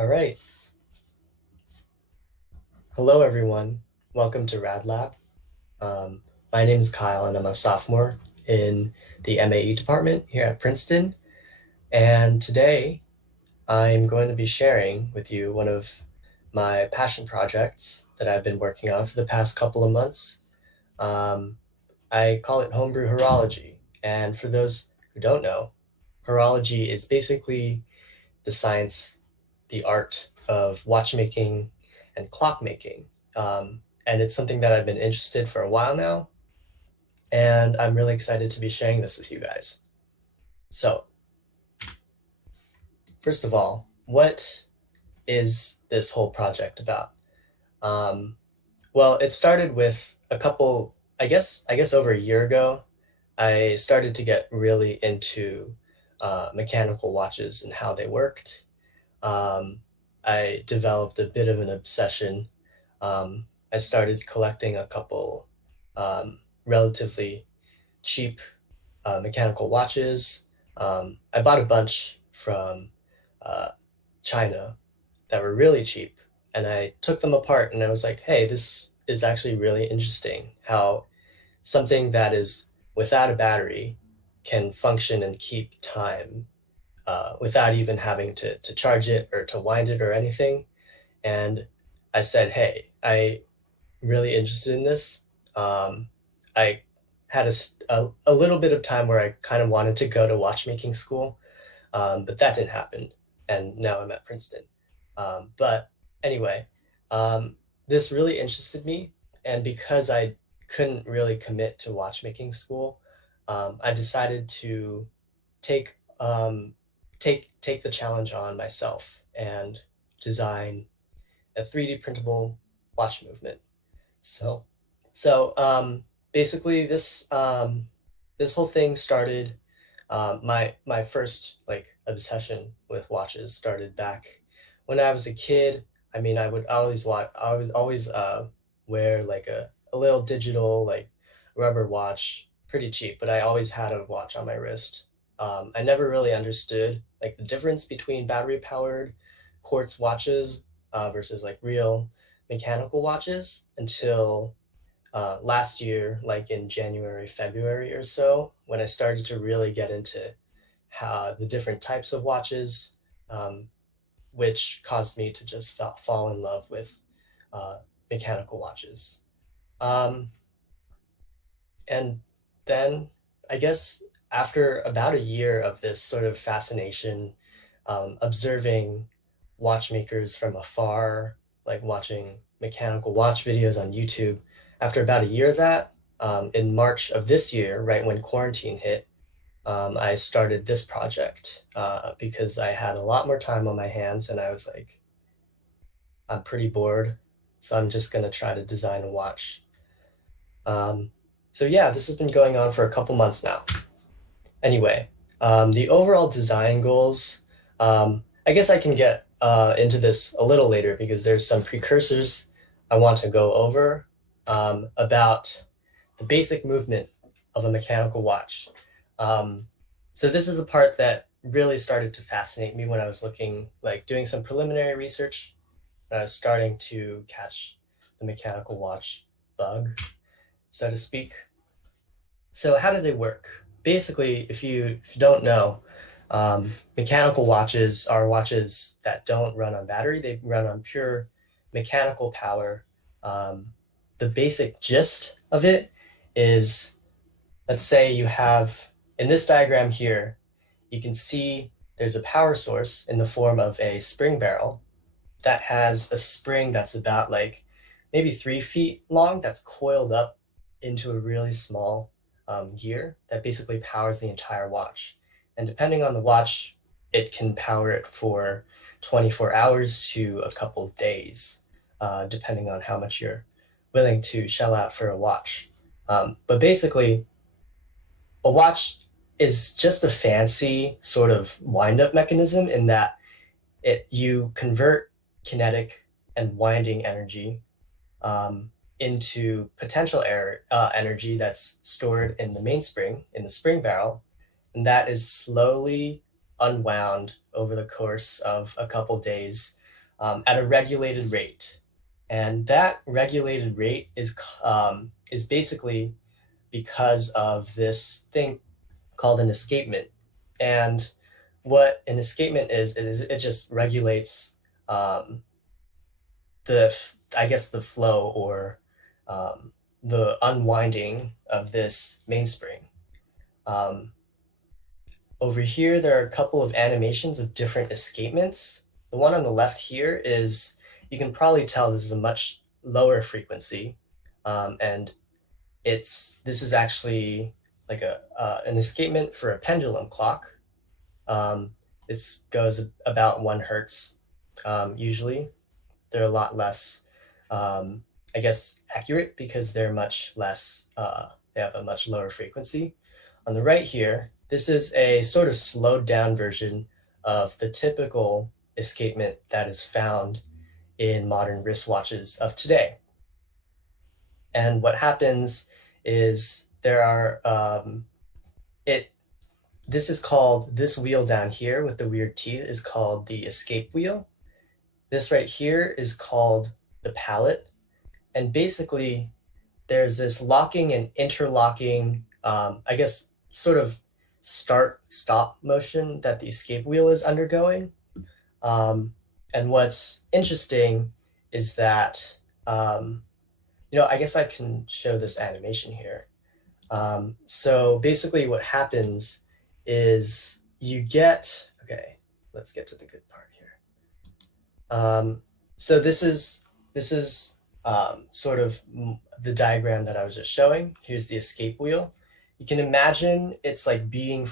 All right. Hello, everyone. Welcome to Rad Lab. Um, my name is Kyle, and I'm a sophomore in the MAE department here at Princeton. And today, I'm going to be sharing with you one of my passion projects that I've been working on for the past couple of months. Um, I call it Homebrew Horology. And for those who don't know, horology is basically the science, the art of watchmaking and clockmaking. And it's something that I've been interested for a while now, and I'm really excited to be sharing this with you guys. So, first of all, what is this whole project about? Um, well, it started with a couple, I guess over a year ago, I started to get really into mechanical watches and how they worked. um, I developed a bit of an obsession. I started collecting a couple relatively cheap mechanical watches. I bought a bunch from uh, China that were really cheap, and I took them apart and I was like, hey, this is actually really interesting how something that is without a battery can function and keep time without even having to charge it or to wind it or anything. And I said, hey, I really interested in this. I had a little bit of time where I kind of wanted to go to watchmaking school, but that didn't happen. And now I'm at Princeton. But anyway, um, this really interested me. And because I couldn't really commit to watchmaking school, I decided to take take the challenge on myself and design a 3D printable watch movement. So so basically this whole thing started. My first like obsession with watches started back when I was a kid. I mean, I would always wear like a little digital like rubber watch, pretty cheap, but I always had a watch on my wrist. I never really understood like the difference between battery powered quartz watches versus like real mechanical watches until last year, like in January, February or so, when I started to really get into how the different types of watches, um, which caused me to just fall in love with uh, mechanical watches. Um, and then I guess after about a year of this sort of fascination, observing watchmakers from afar, like watching mechanical watch videos on YouTube, after about a year of that, in March of this year, right when quarantine hit, I started this project because I had a lot more time on my hands and I was like, I'm pretty bored, so I'm just gonna try to design a watch. Um, so yeah, this has been going on for a couple months now. Anyway, the overall design goals, I guess I can get into this a little later because there's some precursors I want to go over about the basic movement of a mechanical watch. Um, so this is the part that really started to fascinate me when I was looking, like doing some preliminary research, when I was starting to catch the mechanical watch bug, so to speak. So how do they work? Basically, if you don't know, mechanical watches are watches that don't run on battery. They run on pure mechanical power. Um, the basic gist of it is, let's say you have in this diagram here, you can see there's a power source in the form of a spring barrel that has a spring that's about like maybe 3 feet long that's coiled up into a really small gear that basically powers the entire watch. And depending on the watch, it can power it for 24 hours to a couple days, depending on how much you're willing to shell out for a watch. But basically, a watch is just a fancy sort of wind up mechanism in that you convert kinetic and winding energy into potential energy that's stored in the mainspring, in the spring barrel, and that is slowly unwound over the course of a couple days at a regulated rate. And that regulated rate is basically because of this thing called an escapement. And what an escapement is it just regulates um, I guess the flow or um, the unwinding of this mainspring. Um, Over here, there are a couple of animations of different escapements. The one on the left here is, you can probably tell this is a much lower frequency. And this is actually like an escapement for a pendulum clock. It goes about 1 hertz usually. They're a lot less, I guess, accurate because they're much less, they have a much lower frequency. On the right here, this is a sort of slowed down version of the typical escapement that is found in modern wristwatches of today. And what happens is there are, it this wheel down here with the weird teeth is called the escape wheel. This right here is called the pallet. And basically, there's this locking and interlocking, I guess, sort of start-stop motion that the escape wheel is undergoing. Um, and what's interesting is that, I guess I can show this animation here. So basically what happens is okay, let's get to the good part here. So this is sort of the diagram that I was just showing. Here's the escape wheel. You can imagine it's like being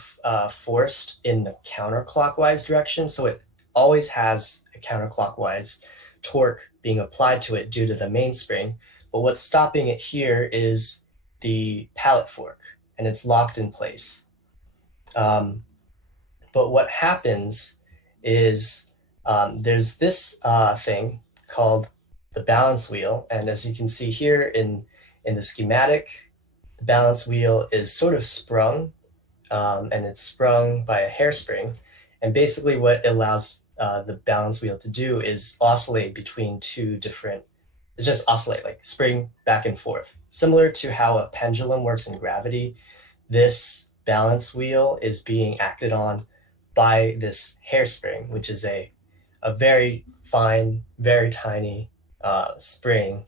forced in the counterclockwise direction. So it always has a counterclockwise torque being applied to it due to the mainspring. But what's stopping it here is the pallet fork, and it's locked in place. But what happens is there's this thing called the balance wheel. And as you can see here in the schematic, the balance wheel is sort of sprung, and it's sprung by a hairspring. And basically what it allows the balance wheel to do is oscillate between it's just oscillate, like spring back and forth. Similar to how a pendulum works in gravity, this balance wheel is being acted on by this hairspring, which is a very fine, very tiny spring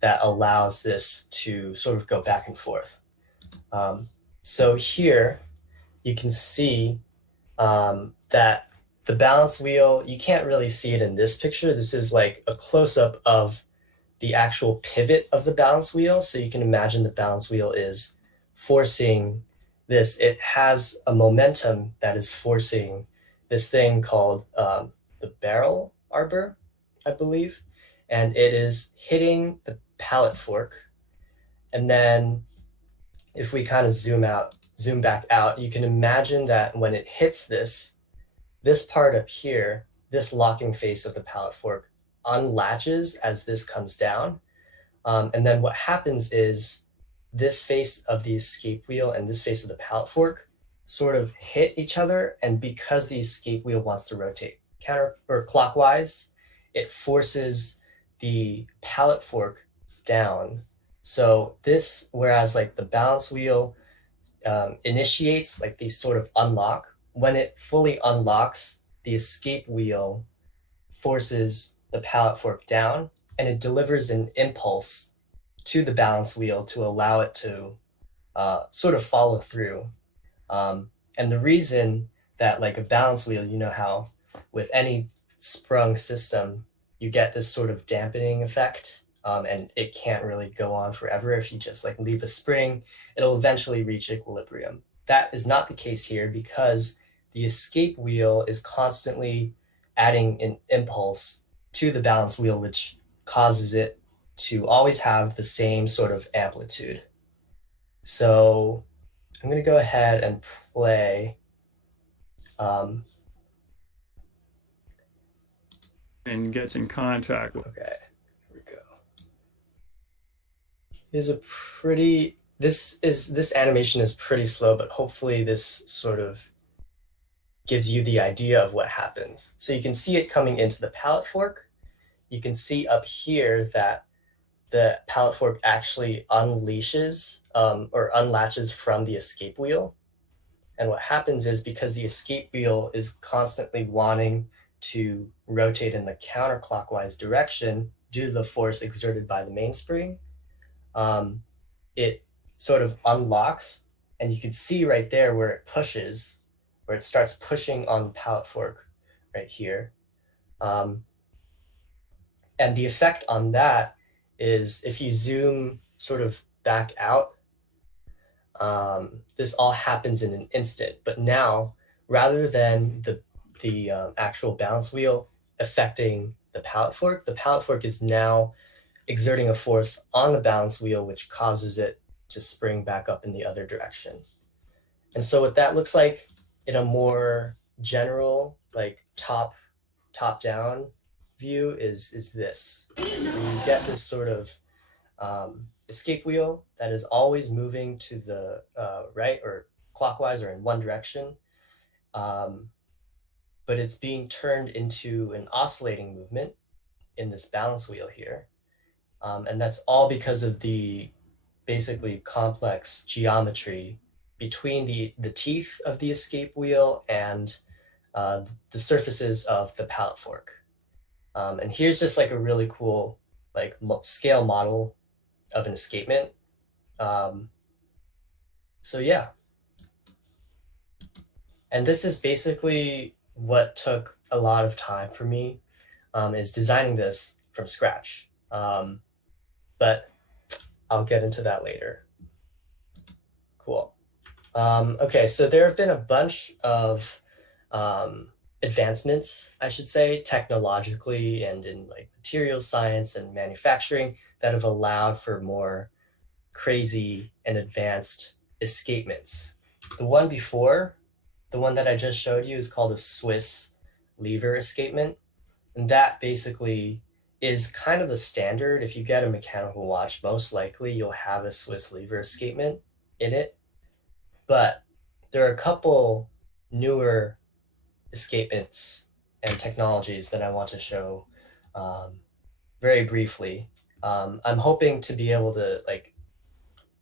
that allows this to sort of go back and forth. So here you can see that the balance wheel, you can't really see it in this picture. This is like a close-up of the actual pivot of the balance wheel. So you can imagine the balance wheel is forcing this. It has a momentum that is forcing this thing called the barrel arbor, I believe. And it is hitting the pallet fork. And then if we kind of zoom back out, you can imagine that when it hits this part up here, this locking face of the pallet fork unlatches as this comes down. And then what happens is this face of the escape wheel and this face of the pallet fork sort of hit each other. And because the escape wheel wants to rotate counter or clockwise, it forces the pallet fork down. So whereas like the balance wheel initiates like these sort of unlock, when it fully unlocks, the escape wheel forces the pallet fork down, and it delivers an impulse to the balance wheel to allow it to sort of follow through. And the reason that like a balance wheel, you know how with any sprung system, you get this sort of dampening effect, and it can't really go on forever. If you just like leave a spring, it'll eventually reach equilibrium. That is not the case here because the escape wheel is constantly adding an impulse to the balance wheel, which causes it to always have the same sort of amplitude. So I'm going to go ahead and play. And gets in contact with. Okay, here we go. This animation is pretty slow, but hopefully this sort of gives you the idea of what happens. So you can see it coming into the pallet fork, you can see up here that the pallet fork actually unleashes or unlatches from the escape wheel. And what happens is because the escape wheel is constantly wanting to rotate in the counterclockwise direction due to the force exerted by the mainspring, um, it sort of unlocks, and you can see right there where it pushes, where it starts pushing on the pallet fork right here. Um, and the effect on that is if you zoom sort of back out, this all happens in an instant. But now, rather than the actual balance wheel affecting the pallet fork is now exerting a force on the balance wheel, which causes it to spring back up in the other direction. And so what that looks like in a more general, like top down view is this. You get this sort of escape wheel that is always moving to the right or clockwise or in one direction, um, but it's being turned into an oscillating movement in this balance wheel here. And that's all because of the basically complex geometry between the teeth of the escape wheel and the surfaces of the pallet fork. And here's just like a really cool like scale model of an escapement. Um, so yeah, and this is basically what took a lot of time for me, is designing this from scratch. But I'll get into that later. Cool. Okay, so there have been a bunch of um, advancements, I should say, technologically and in like material science and manufacturing that have allowed for more crazy and advanced escapements. The one before, the one that I just showed you, is called a Swiss lever escapement. And that basically is kind of the standard. If you get a mechanical watch, most likely you'll have a Swiss lever escapement in it. But there are a couple newer escapements and technologies that I want to show um, very briefly. I'm hoping to be able to like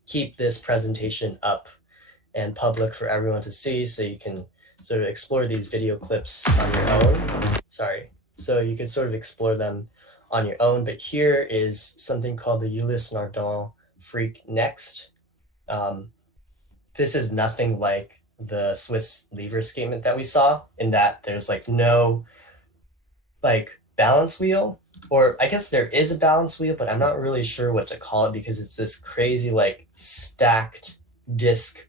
keep this presentation up and public for everyone to see so you can sort of explore these video clips on your own. Sorry. So you can sort of explore them on your own. But here is something called the Ulysse Nardin Freak Next. Um, this is nothing like the Swiss lever escapement that we saw in that there's like no like balance wheel, or I guess there is a balance wheel, but I'm not really sure what to call it because it's this crazy like stacked disc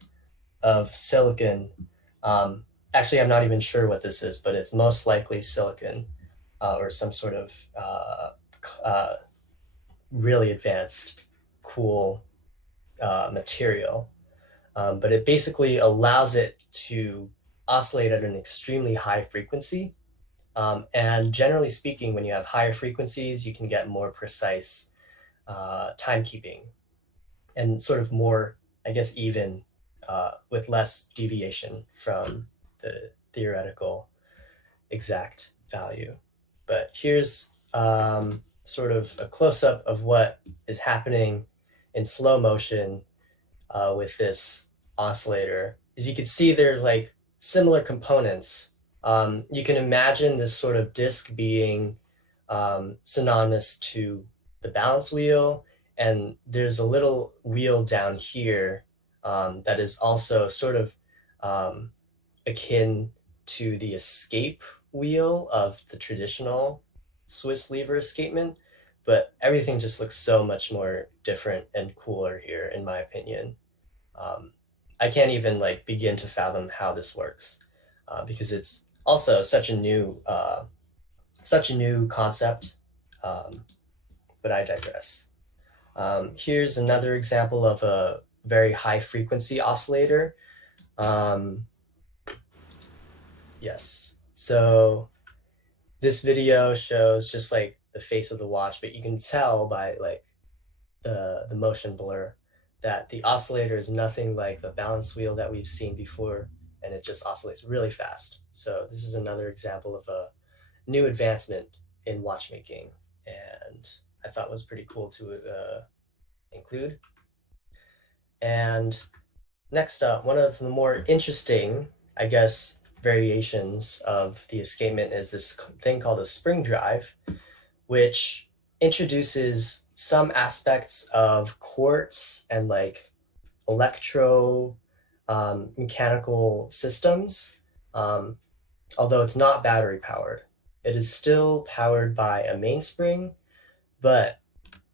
of silicon. Um, Actually, I'm not even sure what this is, but it's most likely silicon or some sort of uh, really advanced, cool material. But it basically allows it to oscillate at an extremely high frequency. And generally speaking, when you have higher frequencies, you can get more precise timekeeping and sort of more, I guess, even with less deviation from the theoretical exact value. But here's sort of a close-up of what is happening in slow motion with this oscillator. As you can see, there's like similar components. You can imagine this sort of disc being synonymous to the balance wheel, and there's a little wheel down here that is also sort of um, akin to the escape wheel of the traditional Swiss lever escapement, but everything just looks so much more different and cooler here, in my opinion. Um, I can't even like begin to fathom how this works because it's also such a new concept. Um, but I digress. Here's another example of a very high frequency oscillator. Um, yes. So this video shows just like the face of the watch, but you can tell by like the motion blur that the oscillator is nothing like the balance wheel that we've seen before, and it just oscillates really fast. So this is another example of a new advancement in watchmaking. and I thought was pretty cool to include. And next up, one of the more interesting, I guess, variations of the escapement is this thing called a spring drive, which introduces some aspects of quartz and like electro mechanical systems, um, although it's not battery powered. It is still powered by a mainspring, but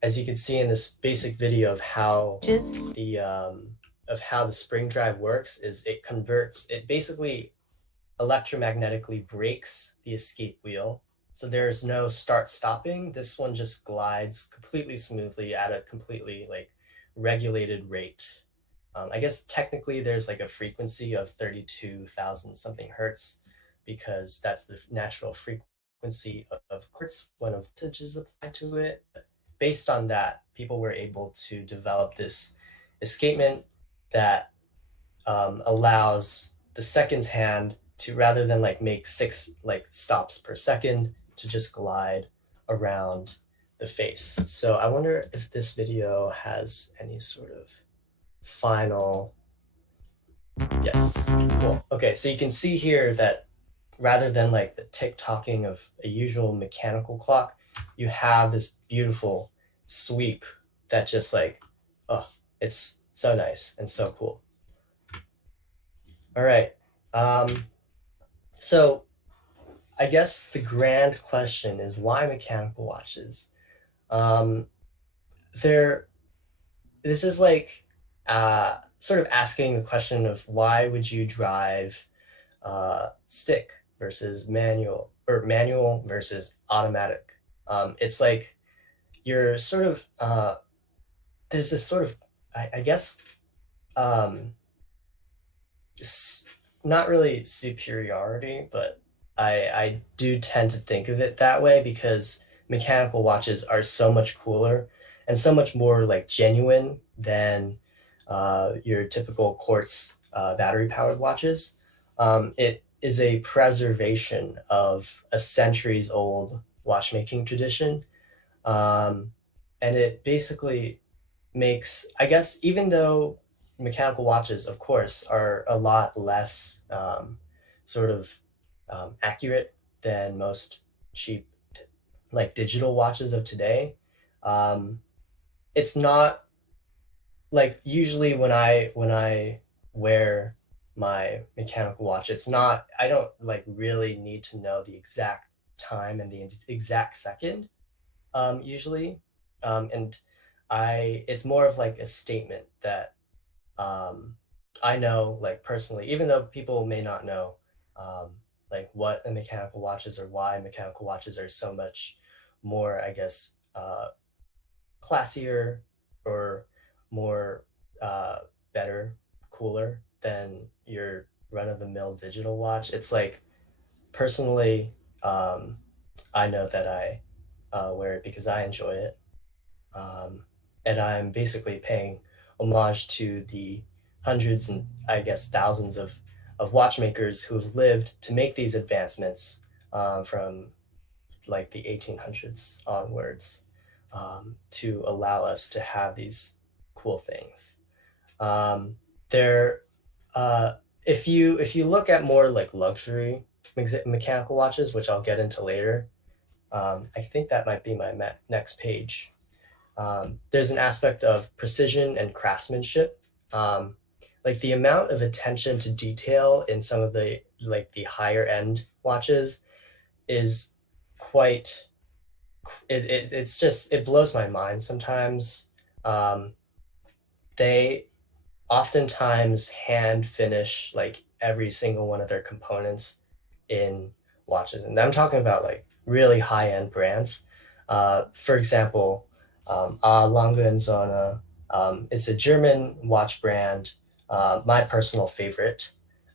as you can see in this basic video the of how the spring drive works, is it basically electromagnetically breaks the escape wheel. So there's no start stopping. This one just glides completely smoothly at a completely like regulated rate. I guess technically there's like a frequency of 32,000 something hertz because that's the natural frequency of quartz when a voltage is applied to it. Based on that, people were able to develop this escapement that allows the seconds hand to, rather than like make six like stops per second, to just glide around the face. So I wonder if this video has any sort of final. Yes, cool. Okay, so you can see here that rather than like the tick-tocking of a usual mechanical clock, you have this beautiful sweep that just like, oh, it's so nice and so cool. All right. Um, so I guess the grand question is why mechanical watches? Um, they're this is like sort of asking the question of why would you drive stick versus manual, or manual versus automatic. It's like you're sort of there's this sort of I guess um, not really superiority, but I do tend to think of it that way because mechanical watches are so much cooler and so much more like genuine than your typical quartz battery powered watches. It is a preservation of a centuries old watchmaking tradition. Um, and it basically makes, I guess, even though mechanical watches, of course, are a lot less sort of accurate than most cheap, like digital watches of today, um, it's not like usually when I wear my mechanical watch, it's not, I don't like really need to know the exact time and the exact second usually. And it's more of like a statement that um, I know, like personally, even though people may not know um, like what a mechanical watch is or why mechanical watches are so much more, I guess, classier or more uh, better, cooler than your run of the mill digital watch. It's like personally, um, I know that I wear it because I enjoy it. Um, and I'm basically paying homage to the hundreds and I guess thousands of watchmakers who've lived to make these advancements from like the 1800s onwards to allow us to have these cool things. Um, there, uh, if you look at more like luxury mechanical watches, which I'll get into later, I think that might be my next page. There's an aspect of precision and craftsmanship. Um, like the amount of attention to detail in some of the like the higher end watches is quite it's just it blows my mind sometimes. Um, they oftentimes hand finish like every single one of their components in watches, and I'm talking about like really high end brands. For example, Lange and Zona. It's a German watch brand, my personal favorite,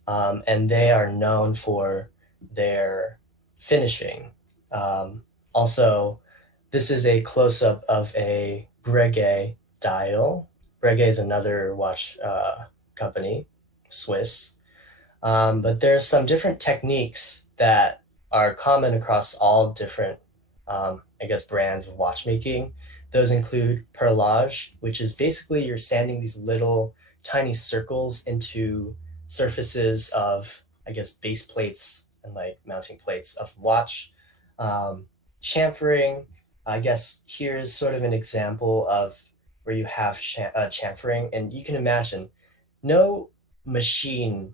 and they are known for their finishing. Um, Also, this is a close up of a Breguet dial. Breguet is another watch company, Swiss. But there's some different techniques that are common across all different I guess, brands of watchmaking. Those include perlage, which is basically you're sanding these little tiny circles into surfaces of, I guess, base plates and like mounting plates of watch. Um, Chamfering, I guess here's sort of an example of where you have chamfering, and you can imagine no machine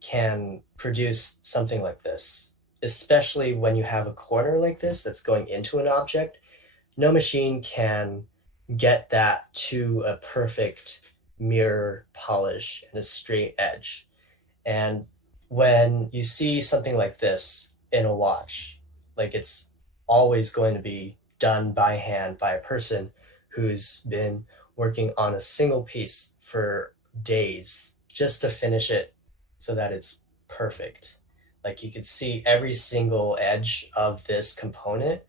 can produce something like this, especially when you have a corner like this that's going into an object. No machine can get that to a perfect mirror polish and a straight edge. And when you see something like this in a watch, like it's always going to be done by hand by a person who's been working on a single piece for days just to finish it so that it's perfect. Like you could see every single edge of this component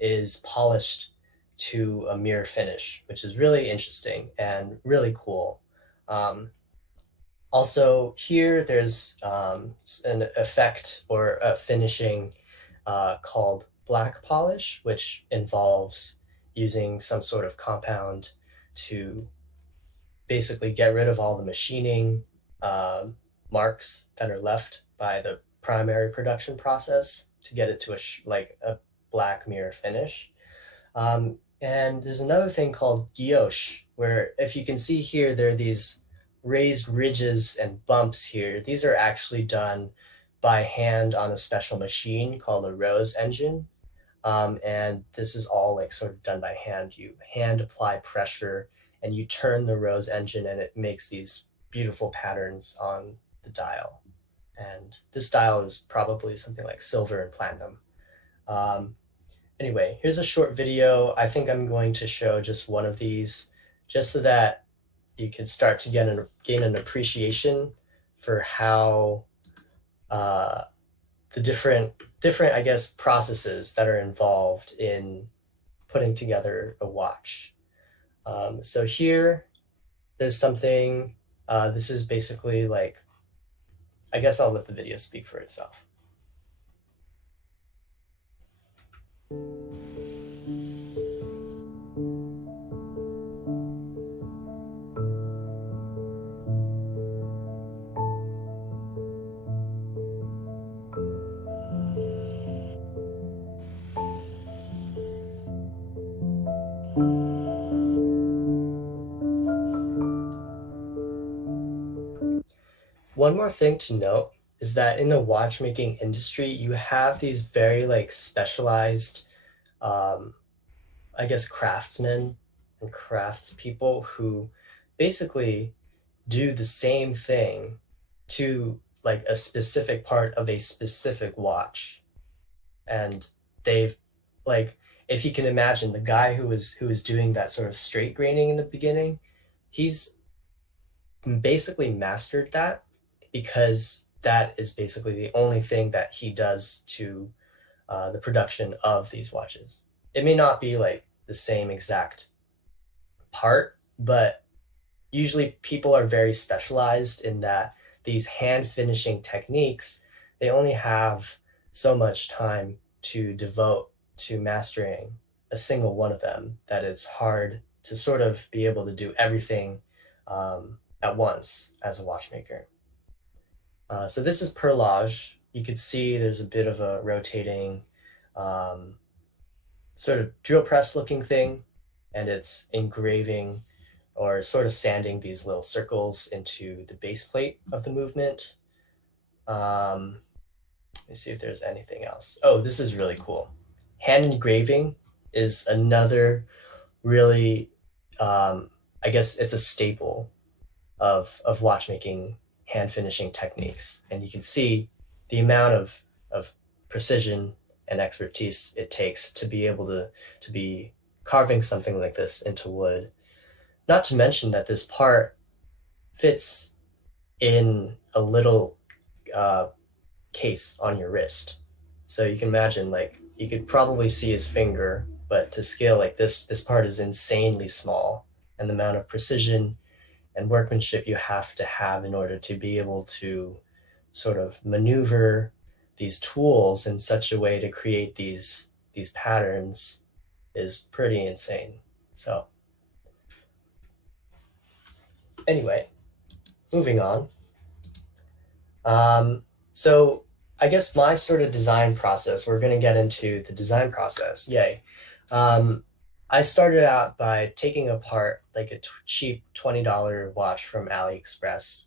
is polished to a mirror finish, which is really interesting and really cool. Um, Also, here there's an effect or a finishing called black polish, which involves using some sort of compound to basically get rid of all the machining marks that are left by the primary production process to get it to like a black mirror finish. And there's another thing called guilloche, where if you can see here, there are these raised ridges and bumps here. These are actually done by hand on a special machine called a rose engine. And this is all like sort of done by hand. You hand apply pressure and you turn the rose engine and it makes these beautiful patterns on the dial. And this dial is probably something like silver and platinum. Um, Anyway, here's a short video. I think I'm going to show just one of these just so that you can start to gain an appreciation for how uh, the different, I guess, processes that are involved in putting together a watch. So here, there's something, this is basically like, I guess I'll let the video speak for itself. One more thing to note is that in the watchmaking industry, you have these very like specialized, um, I guess, craftsmen and craftspeople who basically do the same thing to like a specific part of a specific watch. And they've like, if you can imagine the guy who was doing that sort of straight graining in the beginning, he's basically mastered that because that is basically the only thing that he does to the production of these watches. It may not be like the same exact part, but usually people are very specialized in that these hand finishing techniques, they only have so much time to devote to mastering a single one of them that it's hard to sort of be able to do everything at once as a watchmaker. So this is perlage. You could see there's a bit of a rotating um, sort of drill press looking thing, and it's engraving or sort of sanding these little circles into the base plate of the movement. Let me see if there's anything else. Oh, this is really cool. Hand engraving is another really, um, I guess it's a staple of watchmaking hand finishing techniques. And you can see the amount of precision and expertise it takes to be able to be carving something like this into wood. Not to mention that this part fits in a little uh, case on your wrist. So you can imagine, like, you could probably see his finger, but to scale like this part is insanely small. And the amount of precision and workmanship you have to have in order to be able to sort of maneuver these tools in such a way to create these these patterns is pretty insane. So anyway, moving on. Um, so I guess my sort of design process, we're going to get into the design process. Yay. Um, I started out by taking apart like a cheap $20 watch from AliExpress.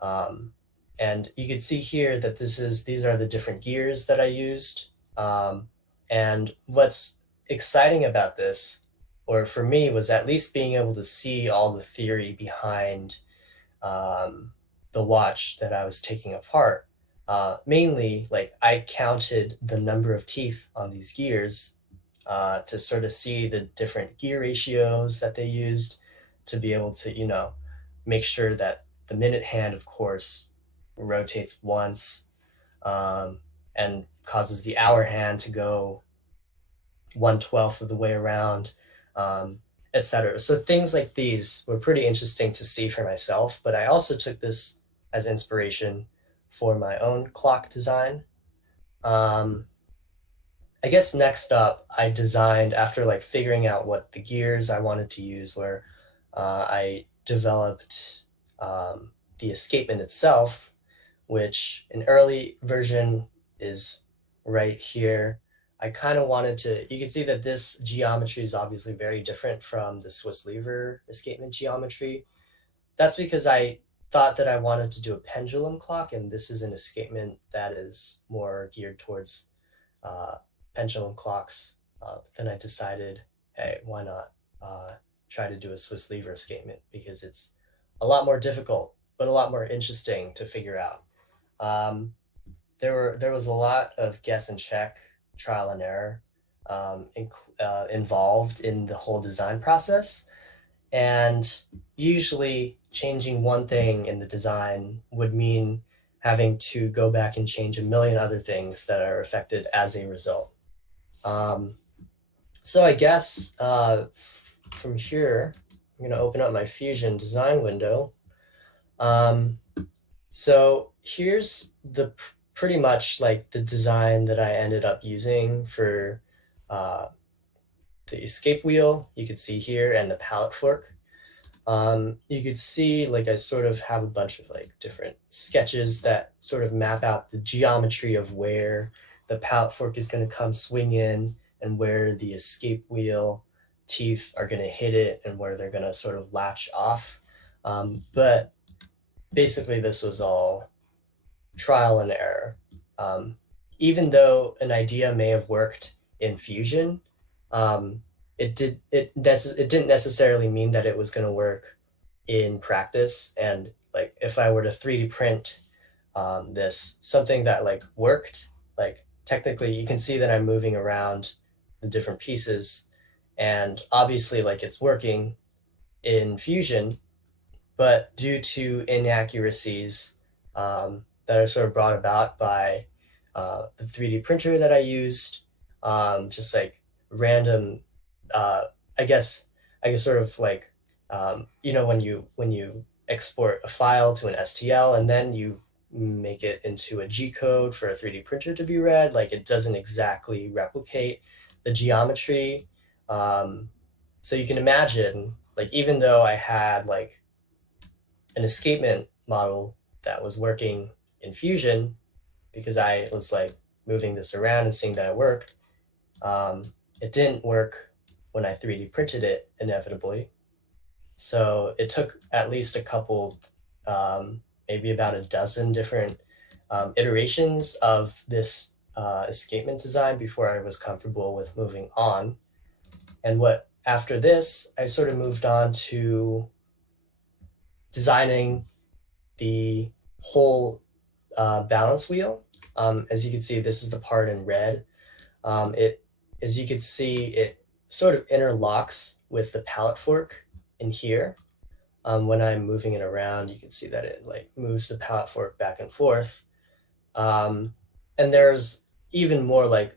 Um, and you can see here that these are the different gears that I used. Um, and what's exciting about this, or for me, was at least being able to see all the theory behind um, the watch that I was taking apart. Mainly, like I counted the number of teeth on these gears to sort of see the different gear ratios that they used to be able to, make sure that the minute hand, of course, rotates once um, and causes the hour hand to go 1/12 of the way around, etc. So things like these were pretty interesting to see for myself, but I also took this as inspiration for my own clock design. Um, I guess next up, I designed after like figuring out what the gears I wanted to use were. I developed the escapement itself, which an early version is right here. I kind of wanted to, you can see that this geometry is obviously very different from the Swiss lever escapement geometry. That's because I thought that I wanted to do a pendulum clock, and this is an escapement that is more geared towards uh, pendulum clocks. Then I decided, hey, why not try to do a Swiss lever escapement because it's a lot more difficult, but a lot more interesting to figure out. Um, there was a lot of guess and check, trial and error involved in the whole design process, and usually changing one thing in the design would mean having to go back and change a million other things that are affected as a result. Um, so I guess from here, I'm going to open up my Fusion design window. Um, So here's the pretty much like the design that I ended up using for uh, the escape wheel. You could see here and the pallet fork. You could see like I sort of have a bunch of like different sketches that sort of map out the geometry of where the pallet fork is going to come swing in and where the escape wheel teeth are going to hit it and where they're going to sort of latch off. But basically, this was all trial and error. Um, Even though an idea may have worked in Fusion, um, it didn't necessarily mean that it was going to work in practice. And like if I were to 3D print this something that like worked, like technically you can see that I'm moving around the different pieces, and obviously like it's working in Fusion, but due to inaccuracies that are sort of brought about by the 3D printer that I used, just like random, uh, I guess, I guess sort of like, when you export a file to an STL and then you make it into a G code for a 3D printer to be read, like it doesn't exactly replicate the geometry. Um, so you can imagine, like, even though I had like an escapement model that was working in Fusion because I was like moving this around and seeing that it worked. Um, it didn't work when I 3D printed it inevitably. So it took at least a couple, maybe about a dozen different iterations of this escapement design before I was comfortable with moving on. And what after this, I sort of moved on to designing the whole balance wheel. As you can see, this is the part in red. As you can see, it sort of interlocks with the pallet fork in here. When I'm moving it around, you can see that it like moves the pallet fork back and forth. Um, and there's even more like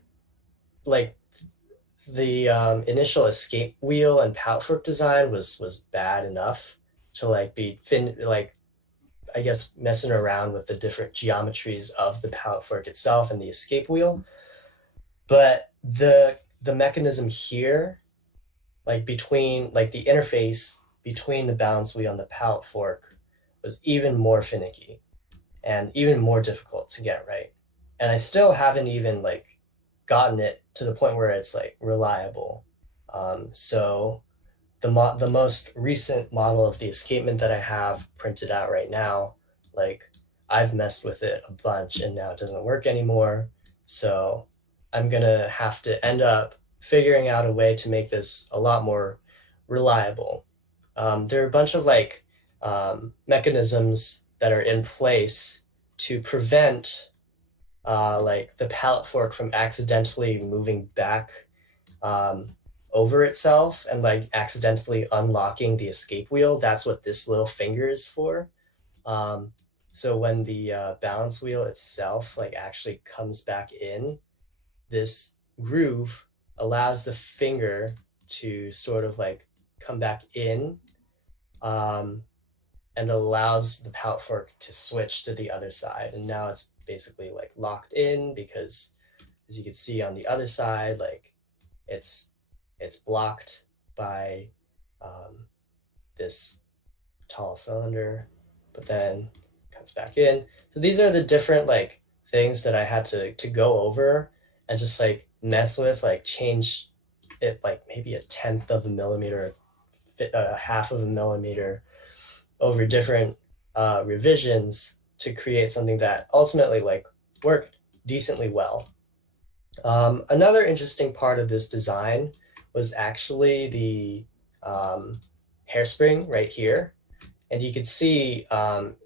the initial escape wheel and pallet fork design was bad enough to like be fin like I guess messing around with the different geometries of the pallet fork itself and the escape wheel. But the mechanism here, like between like the interface between the balance wheel and the pallet fork was even more finicky and even more difficult to get right. And I still haven't even like gotten it to the point where it's like reliable. So the most recent model of the escapement that I have printed out right now, like I've messed with it a bunch and now it doesn't work anymore. So I'm gonna have to end up figuring out a way to make this a lot more reliable. There are a bunch of like mechanisms that are in place to prevent like the pallet fork from accidentally moving back um, over itself and like accidentally unlocking the escape wheel. That's what this little finger is for. Um, so when the balance wheel itself like actually comes back in, this groove allows the finger to sort of like come back in um, and allows the pallet fork to switch to the other side. And now it's basically like locked in because as you can see on the other side, like it's it's blocked by um, this tall cylinder, but then comes back in. So these are the different like things that I had to go over and just like mess with, like change it like maybe a tenth of a millimeter, a half of a millimeter over different revisions to create something that ultimately like worked decently well. Another interesting part of this design was actually the hairspring right here. And you can see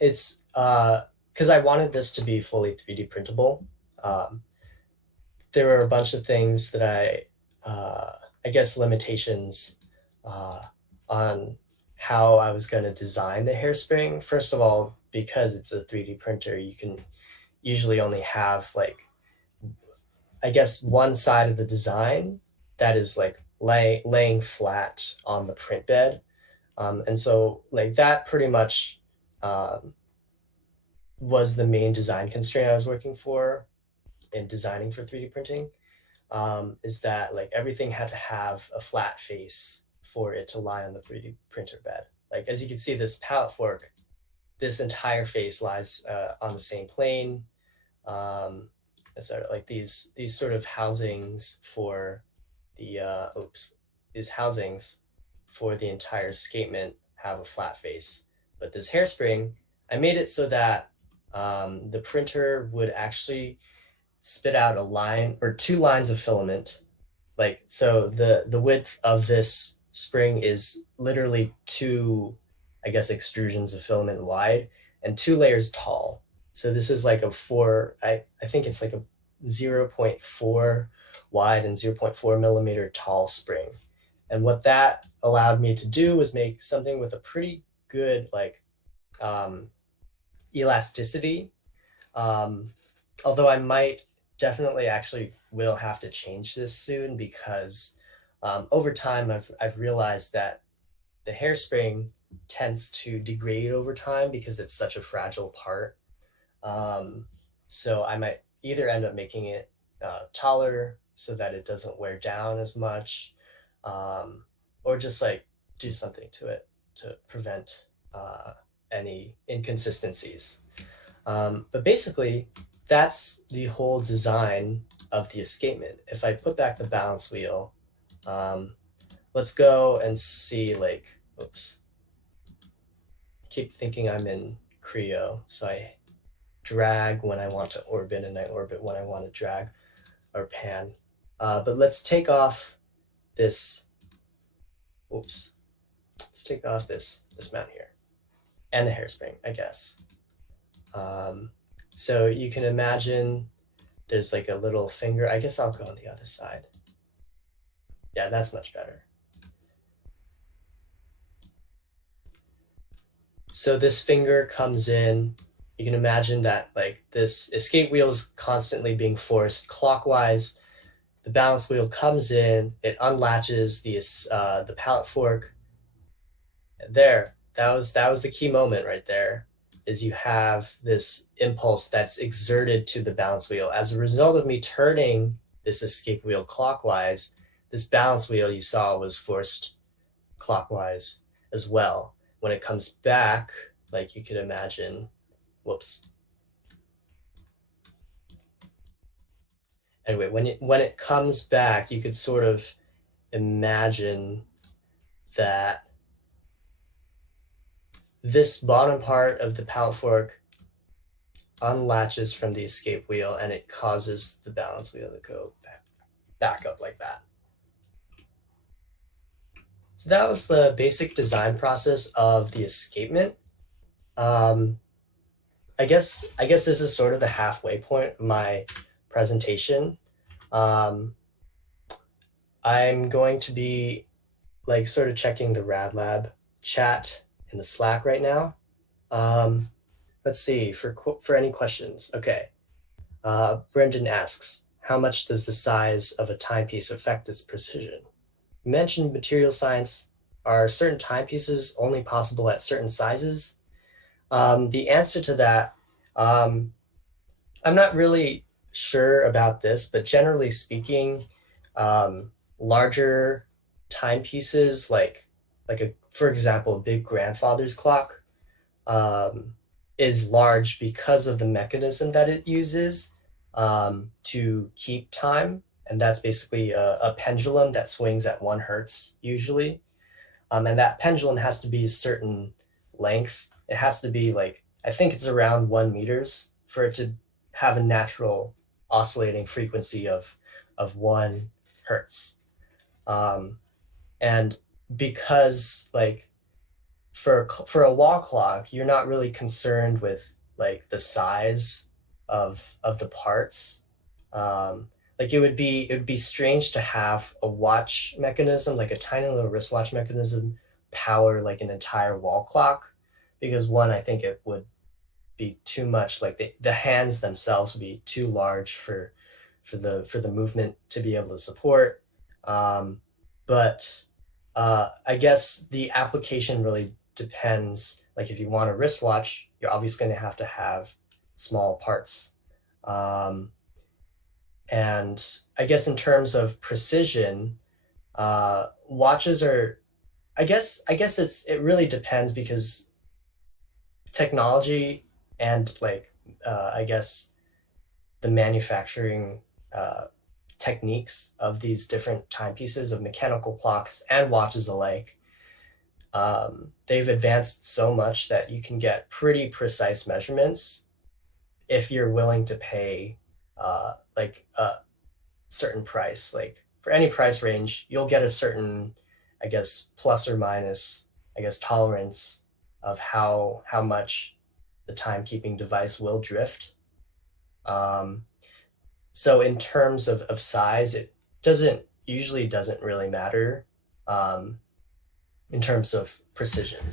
it's because I wanted this to be fully 3D printable. Um, there were a bunch of things that I guess limitations uh, on how I was going to design the hairspring. First of all, because it's a 3D printer, you can usually only have like I guess one side of the design that is like laying flat on the print bed. And so like that pretty much um, was the main design constraint I was working for in designing for 3D printing, is that like everything had to have a flat face for it to lie on the 3D printer bed. Like as you can see, this pallet fork, this entire face lies on the same plane. Um, so like these sort of housings for the these housings for the entire escapement have a flat face. But this hairspring, I made it so that the printer would actually spit out a line or two lines of filament. Like so the width of this spring is literally two, I guess, extrusions of filament wide and two layers tall. So this is like a four, I think it's like a zero point 0.4 wide and 0.4 millimeter tall spring. And what that allowed me to do was make something with a pretty good like um, elasticity. Um, Although I might definitely actually will have to change this soon because over time I've realized that the hairspring tends to degrade over time because it's such a fragile part. Um, so I might either end up making it taller so that it doesn't wear down as much, um, or just like do something to it to prevent any inconsistencies. But basically, that's the whole design of the escapement. If I put back the balance wheel, um, let's go and see like, oops, keep thinking I'm in Creo. So I drag when I want to orbit and I orbit when I want to drag or pan. But let's take off this, oops, let's take off this mount here and the hairspring, I guess. Um, so you can imagine there's like a little finger. I guess I'll go on the other side. Yeah, that's much better. So this finger comes in. You can imagine that like this escape wheel is constantly being forced clockwise. The balance wheel comes in, it unlatches the pallet fork. There, that was the key moment right there. Is you have this impulse that's exerted to the balance wheel as a result of me turning this escape wheel clockwise, this balance wheel you saw was forced clockwise as well. When it comes back, like you could imagine, whoops. Anyway, when it comes back, you could sort of imagine that this bottom part of the pallet fork unlatches from the escape wheel and it causes the balance wheel to go back up like that. So that was the basic design process of the escapement. Um, I guess this is sort of the halfway point of my presentation. Um, I'm going to be like sort of checking the Rad Lab chat in the Slack right now. Um, let's see for any questions. Okay. Brendan asks, how much does the size of a timepiece affect its precision? You mentioned material science. Are certain timepieces only possible at certain sizes? The answer to that, um, I'm not really sure about this, but generally speaking, larger timepieces like a, for example, a big grandfather's clock um, is large because of the mechanism that it uses to keep time. And that's basically a pendulum that swings at 1 hertz usually. And that pendulum has to be a certain length. It has to be like, I think it's around 1 meters for it to have a natural oscillating frequency of 1 hertz. Um, and because like for a wall clock, you're not really concerned with like the size of the parts. Like it would be strange to have a watch mechanism, like a tiny little wristwatch mechanism, power like an entire wall clock, because one, I think it would be too much. Like the hands themselves would be too large for the movement to be able to support. But I guess the application really depends. Like if you want a wristwatch, you're obviously going to have small parts. Um, and I guess in terms of precision, watches are. I guess it really depends because technology and like I guess the manufacturing uh, techniques of these different timepieces of mechanical clocks and watches alike, they've advanced so much that you can get pretty precise measurements if you're willing to pay like a certain price. Like for any price range, you'll get a certain, I guess, plus or minus, I guess, tolerance of how much the timekeeping device will drift. Um, so in terms of size, it doesn't really matter um, in terms of precision.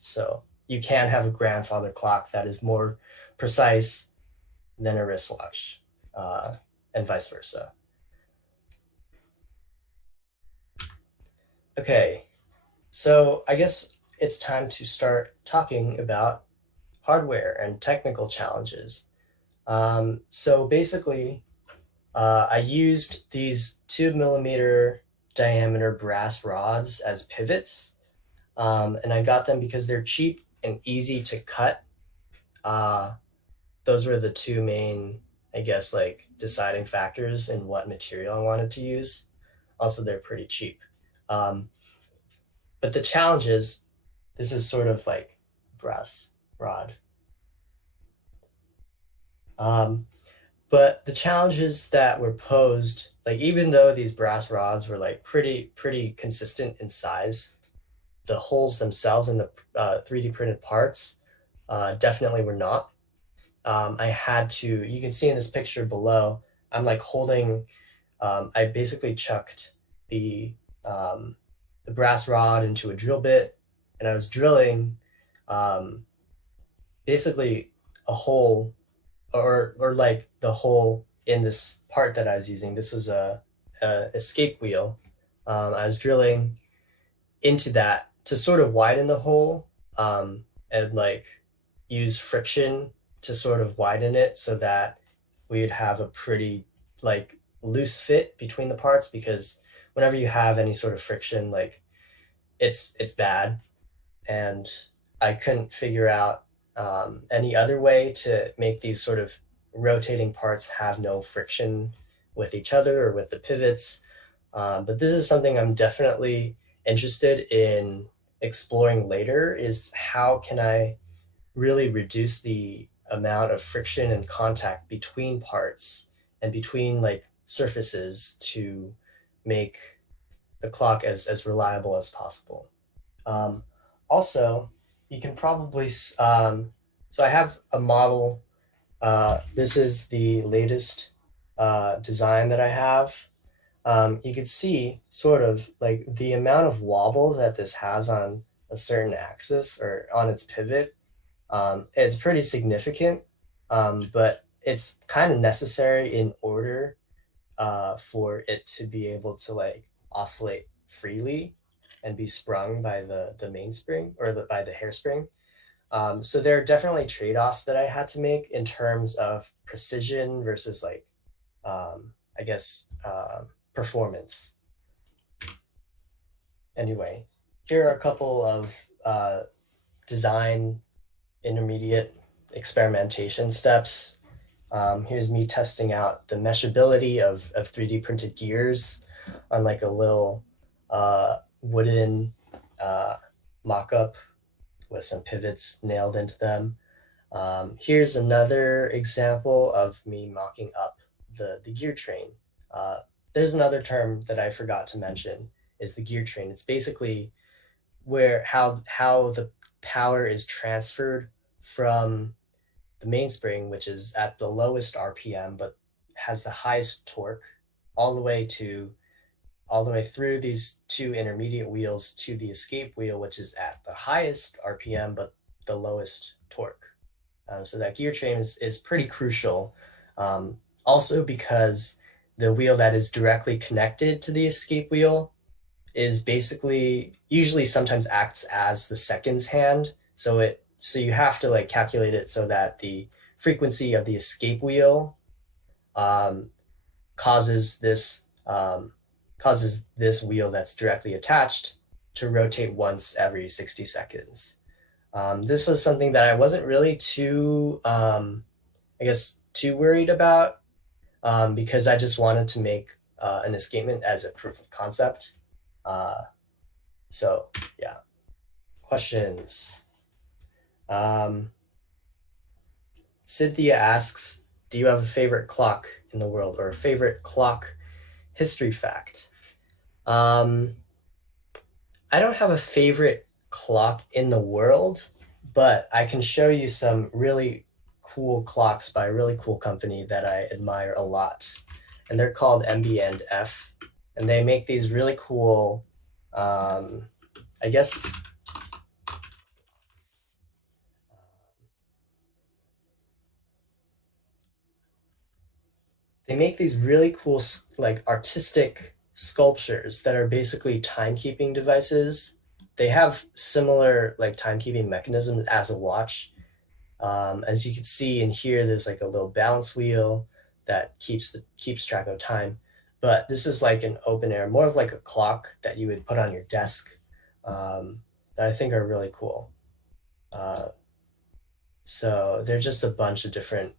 So you can have a grandfather clock that is more precise than a wristwatch, and vice versa. Okay, so I guess it's time to start talking about hardware and technical challenges. So basically, I used these 2 millimeter diameter brass rods as pivots, and I got them because they're cheap and easy to cut. Uh, those were the two main, I guess, like deciding factors in what material I wanted to use. Also, they're pretty cheap. Um, but the challenge is, this is sort of like brass rod. Um, But the challenges that were posed, like even though these brass rods were like pretty consistent in size, the holes themselves in the 3D printed parts definitely were not. I had to, you can see in this picture below, I'm like holding, I basically chucked the, um, the brass rod into a drill bit and I was drilling um, basically a hole or like the hole in this part that I was using. This was a escape wheel. I was drilling into that to sort of widen the hole and like use friction to sort of widen it so that we'd have a pretty like loose fit between the parts, because whenever you have any sort of friction, like it's bad. And I couldn't figure out any other way to make these sort of rotating parts have no friction with each other or with the pivots. But this is something I'm definitely interested in exploring later, is how can I really reduce the amount of friction and contact between parts and between like surfaces to make the clock as reliable as possible. Um, Also, you can probably, so I have a model. This is the latest design that I have. You can see sort of like the amount of wobble that this has on a certain axis or on its pivot. It's pretty significant, but it's kind of necessary in order for it to be able to like oscillate freely and be sprung by the mainspring or by the hairspring. So there are definitely trade-offs that I had to make in terms of precision versus like I guess performance. Anyway, here are a couple of design intermediate experimentation steps. Here's me testing out the meshability of 3D printed gears on like a little wooden uh, mock-up with some pivots nailed into them. Here's another example of me mocking up the gear train. Uh, there's another term that I forgot to mention, is the gear train. It's basically where how the power is transferred from the mainspring, which is at the lowest RPM but has the highest torque, all the way to all the way through these two intermediate wheels to the escape wheel, which is at the highest RPM but the lowest torque. So that gear train is pretty crucial. Also because the wheel that is directly connected to the escape wheel is basically usually sometimes acts as the seconds hand. So you have to like calculate it so that the frequency of the escape wheel um, causes this wheel that's directly attached to rotate once every 60 seconds. This was something that I wasn't really too I guess too worried about, because I just wanted to make an escapement as a proof of concept. Uh, so yeah, questions. Um, Cynthia asks, "Do you have a favorite clock in the world or a favorite clock history fact?" Um, I don't have a favorite clock in the world, but I can show you some really cool clocks by a really cool company that I admire a lot, and they're called MB&F, and they make these really cool. Um, I guess they make these really cool like artistic sculptures that are basically timekeeping devices. They have similar like timekeeping mechanisms as a watch. As you can see in here, there's like a little balance wheel that keeps track of time. But this is like an open air, more of like a clock that you would put on your desk, that I think are really cool. Uh, so they're just a bunch of different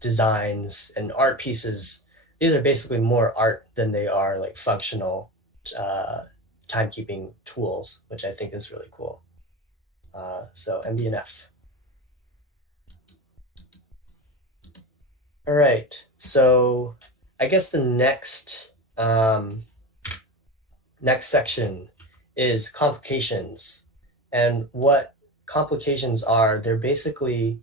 designs and art pieces. These are basically more art than they are like functional uh, timekeeping tools, which I think is really cool. So MBNF. All right. So I guess the next section is complications. And what complications are, they're basically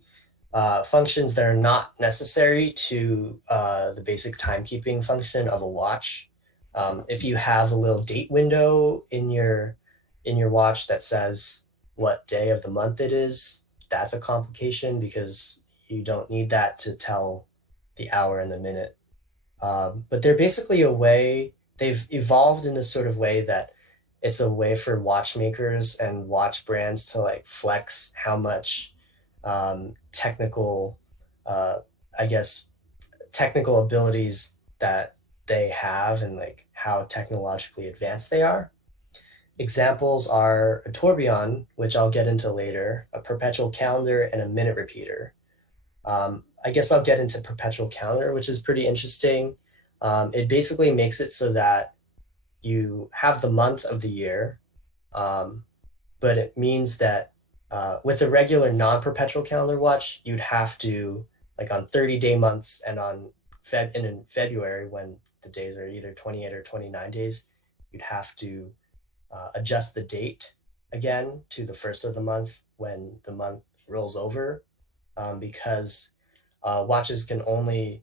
functions that are not necessary to the basic timekeeping function of a watch. If you have a little date window in your watch that says what day of the month it is, that's a complication because you don't need that to tell the hour and the minute. But they're basically a way, they've evolved in a sort of way that it's a way for watchmakers and watch brands to like flex how much technical, uh, I guess, technical abilities that they have and like how technologically advanced they are. Examples are a tourbillon, which I'll get into later, a perpetual calendar, and a minute repeater. I guess I'll get into perpetual calendar, which is pretty interesting. It basically makes it so that you have the month of the year, um, but it means that with a regular non-perpetual calendar watch, you'd have to like on 30-day months and on in February when the days are either 28 or 29 days, you'd have to adjust the date again to the first of the month when the month rolls over, because watches can only,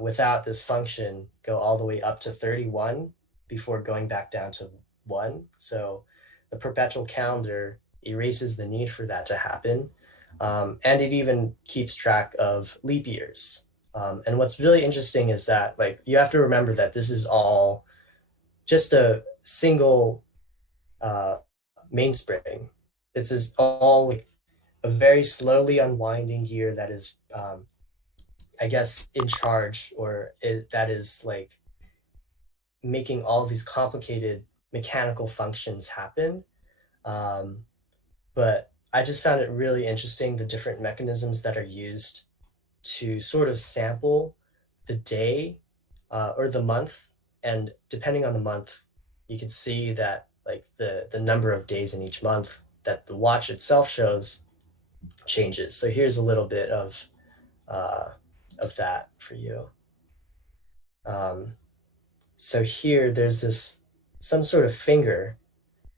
without this function, go all the way up to 31 before going back down to one. So the perpetual calendar erases the need for that to happen. And it even keeps track of leap years. And what's really interesting is that, like, you have to remember that this is all just a single uh, mainspring. This is all like a very slowly unwinding gear that is, I guess, in charge, or that is like making all these complicated mechanical functions happen. Um, but I just found it really interesting the different mechanisms that are used to sort of sample the day or the month, and depending on the month, you can see that like the number of days in each month that the watch itself shows changes. So here's a little bit uh, of that for you. Um, so here there's this some sort of finger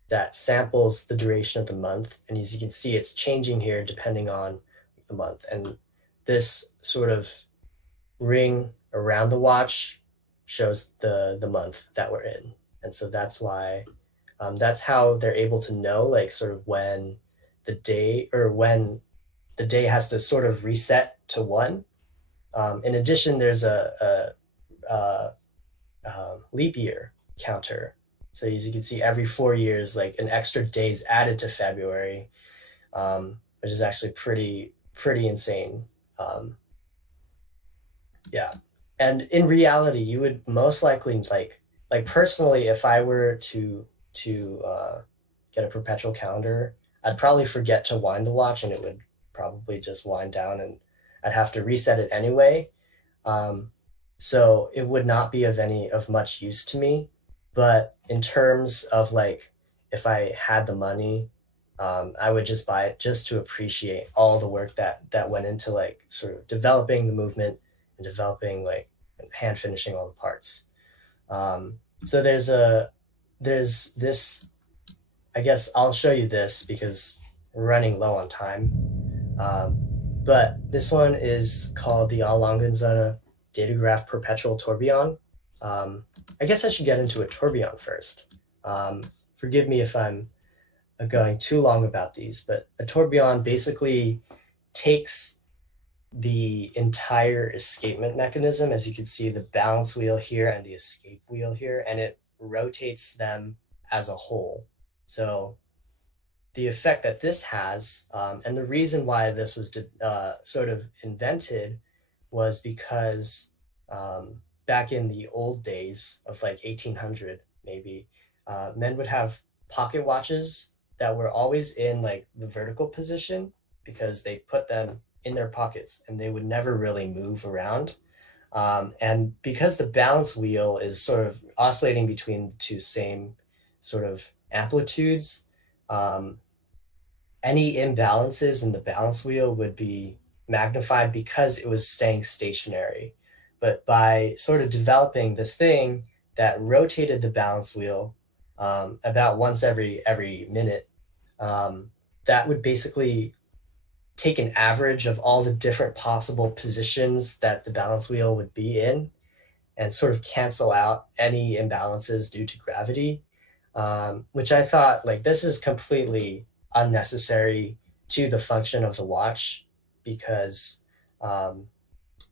that samples the duration of the month, and as you can see, it's changing here depending on the month. And this sort of ring around the watch shows the month that we're in, and so that's why that's how they're able to know like sort of when the day has to sort of reset to one. In addition, there's a leap year counter. So as you can see, every 4 years, like an extra day is added to February, which is actually pretty insane. Um, yeah, and in reality, you would most likely like personally, if I were to get a perpetual calendar, I'd probably forget to wind the watch, and it would probably just wind down, and I'd have to reset it anyway. Um, so it would not be of much use to me. But in terms of like, if I had the money, I would just buy it just to appreciate all the work that went into like sort of developing the movement and developing like and hand finishing all the parts. So there's this. I guess I'll show you this because we're running low on time. Um, but this one is called the Zona Datograph Perpetual Tourbillon. Um, I guess I should get into a tourbillon first. Forgive me if I'm going too long about these, but a tourbillon basically takes the entire escapement mechanism, as you can see, the balance wheel here and the escape wheel here, and it rotates them as a whole. So the effect that this has, and the reason why this was sort of invented was because back in the old days of like 1800, maybe, men would have pocket watches that were always in like the vertical position because they put them in their pockets and they would never really move around. And because the balance wheel is sort of oscillating between the two same sort of amplitudes, um, any imbalances in the balance wheel would be magnified because it was staying stationary. But by sort of developing this thing that rotated the balance wheel about once every minute, um, that would basically take an average of all the different possible positions that the balance wheel would be in and sort of cancel out any imbalances due to gravity, which I thought like this is completely unnecessary to the function of the watch because um,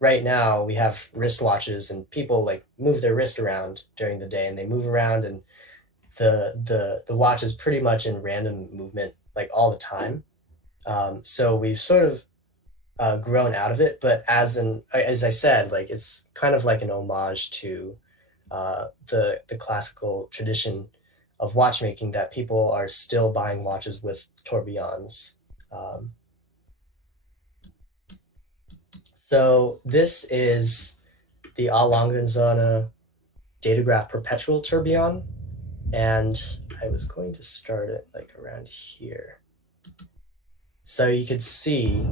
right now we have wristwatches and people like move their wrist around during the day and they move around and the watch is pretty much in random movement like all the time. So we've sort of grown out of it, but as I said, like it's kind of like an homage to the classical tradition of watchmaking that people are still buying watches with tourbillons. Um, so this is the Zona Datograph Perpetual Tourbillon, and I was going to start it like around here. So you could see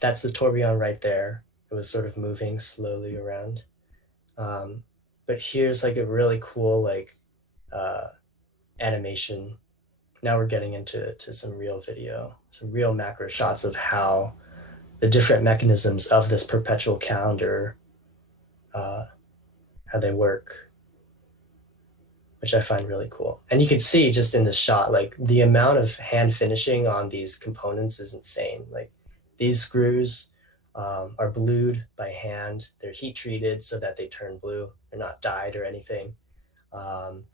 that's the tourbillon right there. It was sort of moving slowly around. Um, but here's like a really cool like uh, animation. Now we're getting into some real video, some real macro shots of how the different mechanisms of this perpetual calendar, uh, how they work, which I find really cool. And you can see just in this shot, like the amount of hand finishing on these components is insane. Like these screws are blued by hand. They're heat treated so that they turn blue. They're not dyed or anything. Um,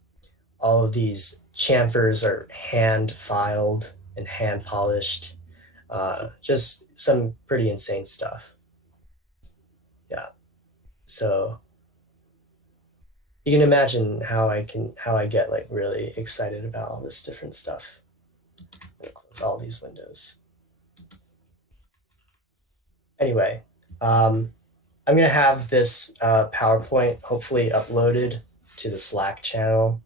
all of these chamfers are hand filed and hand polished. Just some pretty insane stuff. Yeah. So you can imagine how I get like really excited about all this different stuff. I'm gonna close all these windows. Anyway, I'm gonna have this PowerPoint hopefully uploaded to the Slack channel.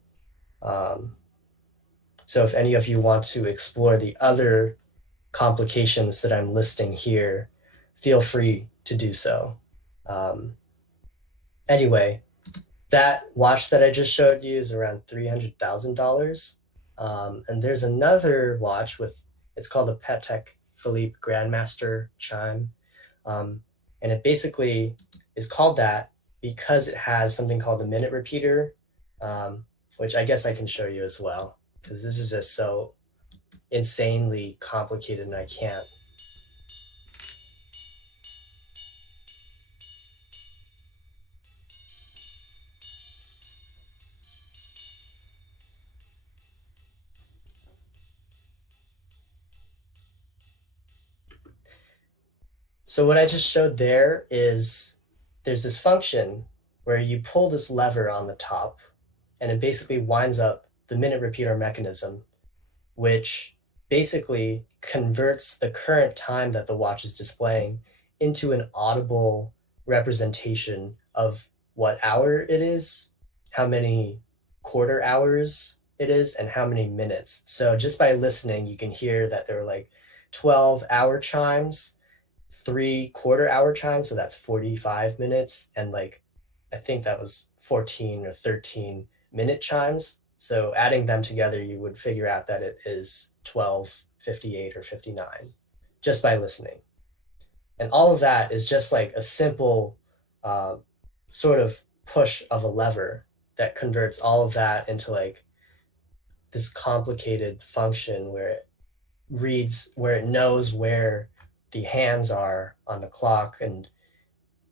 Um, so if any of you want to explore the other complications that I'm listing here, feel free to do so. Um, anyway, that watch that I just showed you is around $300,000. And there's another watch with, it's called a Patek Philippe Grandmaster chime. Um, and it basically is called that because it has something called the minute repeater, which I guess I can show you as well, because this is just so insanely complicated and I can't. So what I just showed there is there's this function where you pull this lever on the top and it basically winds up the minute repeater mechanism, which basically converts the current time that the watch is displaying into an audible representation of what hour it is, how many quarter hours it is, and how many minutes. So just by listening, you can hear that there are like 12-hour chimes, 3/4 hour chimes, so that's 45 minutes, and like I think that was 14 or 13-minute chimes. So adding them together, you would figure out that it is 12, 58, or 59 just by listening. And all of that is just like a simple uh, sort of push of a lever that converts all of that into like this complicated function where it reads, where it knows where the hands are on the clock, and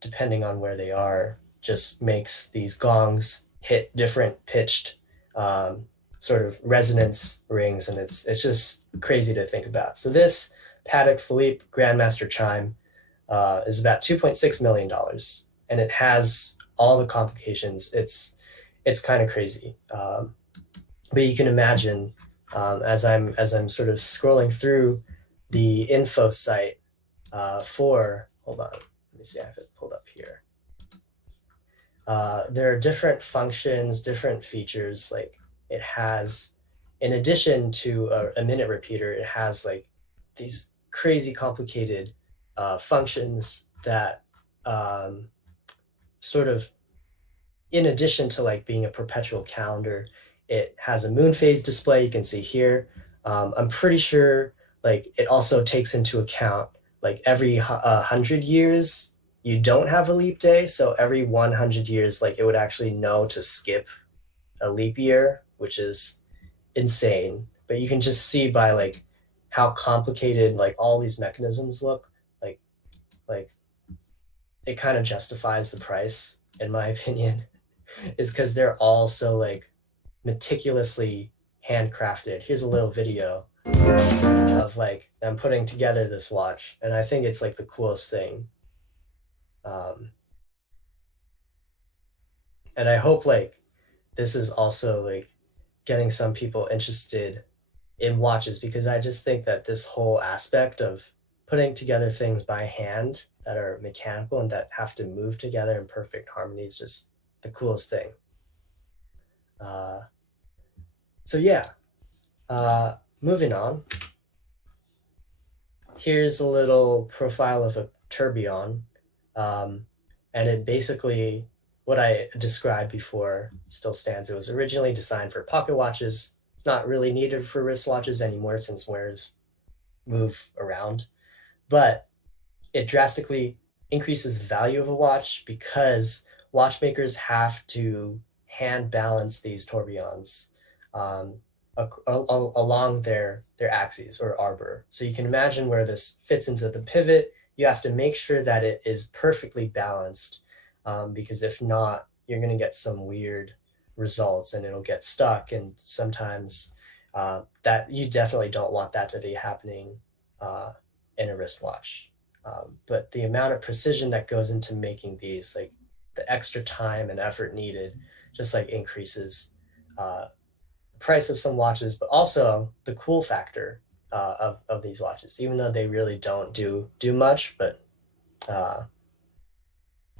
depending on where they are, just makes these gongs hit different pitched um, sort of resonance rings, and it's just crazy to think about. So this Patek Philippe Grandmaster chime is about $2.6 million, and it has all the complications. It's kind of crazy, but you can imagine as I'm sort of scrolling through the info site for hold on, let me see, I have it pulled up here. There are different functions, different features. Like it has, in addition to a minute repeater, it has like these crazy complicated functions that um, sort of, in addition to like being a perpetual calendar, it has a moon phase display you can see here. I'm pretty sure like it also takes into account like every 100 years you don't have a leap day, so every 100 years like it would actually know to skip a leap year, which is insane. But you can just see by like how complicated like all these mechanisms look, like like it kind of justifies the price, in my opinion, is because they're all so like meticulously handcrafted. Here's a little video of like them putting together this watch, and I think it's like the coolest thing. Um, and I hope like this is also like getting some people interested in watches because I just think that this whole aspect of putting together things by hand that are mechanical and that have to move together in perfect harmony is just the coolest thing. Uh, so yeah, moving on. Here's a little profile of a tourbillon, um, and it basically what I described before still stands. It was originally designed for pocket watches. It's not really needed for wristwatches anymore since wearers move around, but it drastically increases the value of a watch because watchmakers have to hand balance these tourbillons um, along their axes or arbor. So you can imagine where this fits into the pivot. You have to make sure that it is perfectly balanced because if not, you're going to get some weird results and it'll get stuck. And sometimes that you definitely don't want that to be happening uh, in a wristwatch. But the amount of precision that goes into making these, like the extra time and effort needed, just like increases the price of some watches, but also the cool factor of these watches, even though they really don't do much, but uh,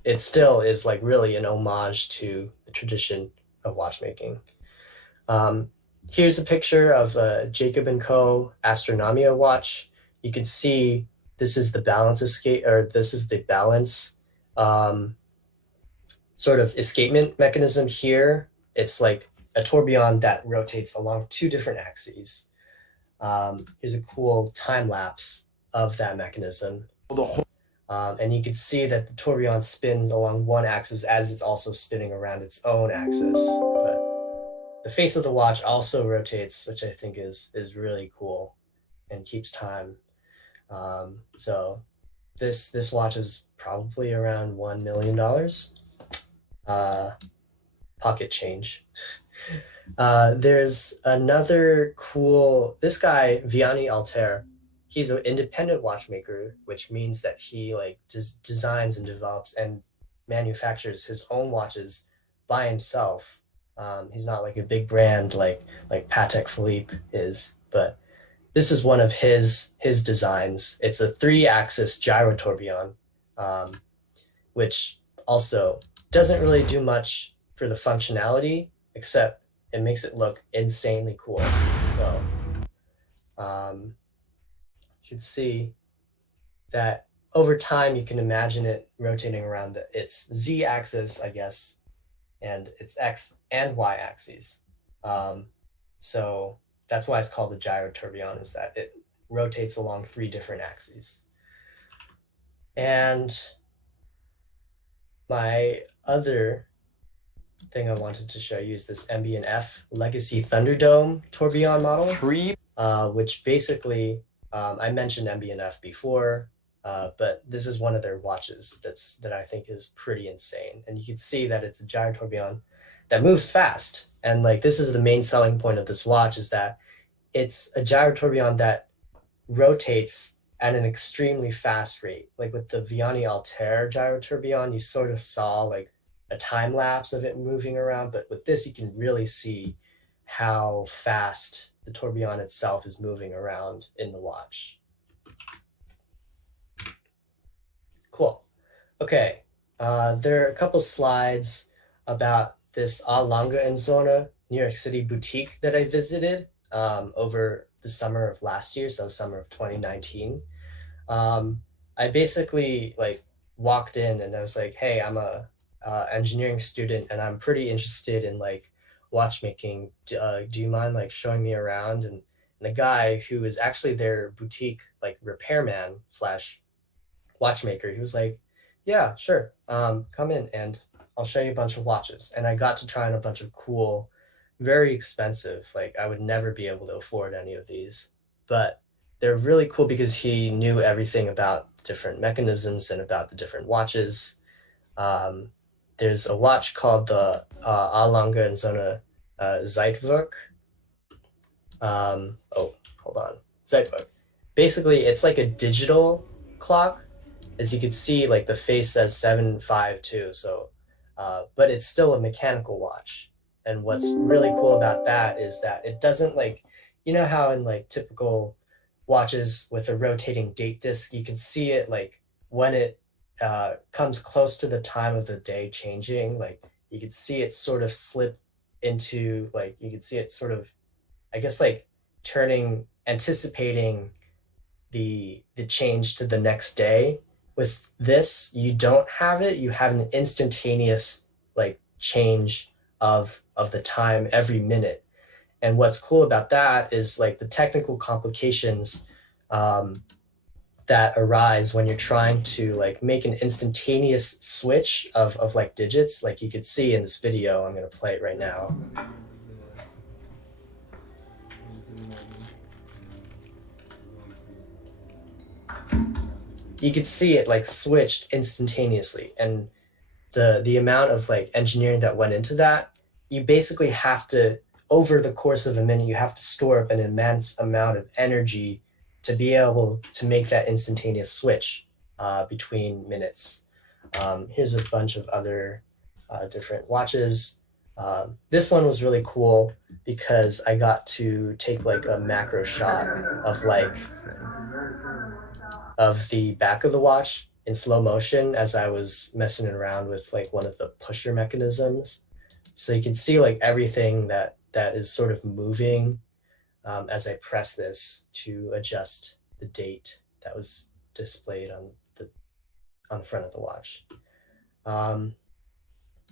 it still is like really an homage to the tradition of watchmaking. Um, Here's a picture of a Jacob and Co. Astronomia watch. You can see this is the balance escape, or this is the balance um, sort of escapement mechanism here. It's like a tourbillon that rotates along two different axes. Here's a cool time lapse of that mechanism. And you can see that the tourbillon spins along one axis as it's also spinning around its own axis. But the face of the watch also rotates, which I think is really cool and keeps time. So this watch is probably around $1 million. Uh, Pocket change. There's another cool. This guy Vianney Alter. He's an independent watchmaker, which means that he like designs and develops and manufactures his own watches by himself. He's not like a big brand like Patek Philippe is, but this is one of his designs. It's a three-axis gyro tourbillon, um, which also doesn't really do much for the functionality, except it makes it look insanely cool. So you can see that over time you can imagine it rotating around its z axis, I guess, and its x and y axes. Um, so that's why it's called a gyro tourbillon, is that it rotates along three different axes. And my other thing I wanted to show you is this MBF Legacy Thunderdome tourbillon model, which basically I mentioned MBF before, but this is one of their watches that I think is pretty insane. And you can see that it's a gyro tourbillon that moves fast. And like this is the main selling point of this watch is that it's a gyro tourbillon that rotates at an extremely fast rate. Like with the Vianney Altair gyro tourbillon, you sort of saw like a time lapse of it moving around, but with this, you can really see how fast the tourbillon itself is moving around in the watch. Cool. Okay, there are a couple slides about this A Langa and Zona New York City boutique that I visited over the summer of last year, so summer of 2019. I basically like walked in and I was like, "Hey, I'm a engineering student and I'm pretty interested in like watchmaking. Do you mind like showing me around?" And the guy who was actually their boutique like repairman slash watchmaker, he was like, "Yeah, sure. Come in and I'll show you a bunch of watches." And I got to try on a bunch of cool, very expensive. Like I would never be able to afford any of these, but they're really cool because he knew everything about different mechanisms and about the different watches. Um, there's a watch called the A and Zona Zeitwerk. Hold on. Zeitwerk. Basically, it's like a digital clock. As you can see, like the face says 752. So, but it's still a mechanical watch. And what's really cool about that is that it doesn't like, you know how in like typical watches with a rotating date disc, you can see it like when it comes close to the time of the day changing, like you can see it sort of slip into like you can see it sort of I guess like turning anticipating the change to the next day. With this, you don't have it. You have an instantaneous like change of the time every minute. And what's cool about that is like the technical complications um, that arise when you're trying to like make an instantaneous switch of like digits, like you could see in this video. I'm gonna play it right now. You could see it like switched instantaneously, and the amount of like engineering that went into that, you basically have to, over the course of a minute, you have to store up an immense amount of energy to be able to make that instantaneous switch between minutes. Here's a bunch of other different watches. This one was really cool because I got to take like a macro shot of like of the back of the watch in slow motion as I was messing around with like one of the pusher mechanisms. So you can see like everything that is sort of moving as I press this to adjust the date that was displayed on the front of the watch. Um,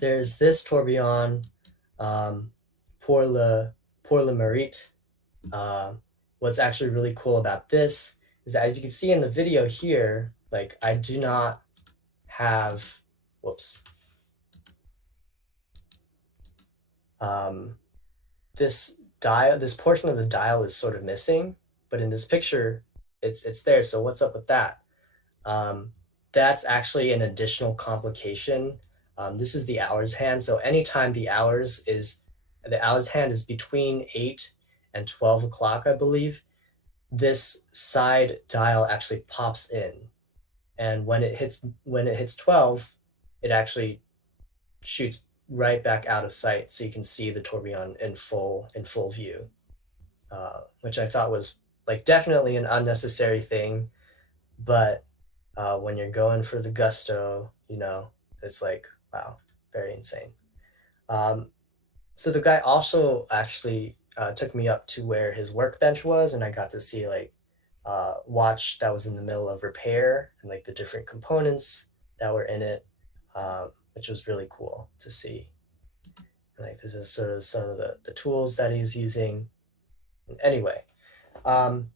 there's this tourbillon um, pour le mérite. Uh, what's actually really cool about this is that as you can see in the video here, like I do not have, whoops, um, this dial, this portion of the dial is sort of missing, but in this picture, it's there. So what's up with that? Um, that's actually an additional complication. This is the hours hand. So anytime the hours hand is between 8 and 12 o'clock, I believe, this side dial actually pops in. And when it hits 12, it actually shoots right back out of sight so you can see the tourbillon in full view, which I thought was like definitely an unnecessary thing, but when you're going for the gusto, you know, it's like wow, very insane. Um, so the guy also actually took me up to where his workbench was, and I got to see like watch that was in the middle of repair and like the different components that were in it, which was really cool to see. And, like this is sort of some of the tools that he was using. Anyway, um,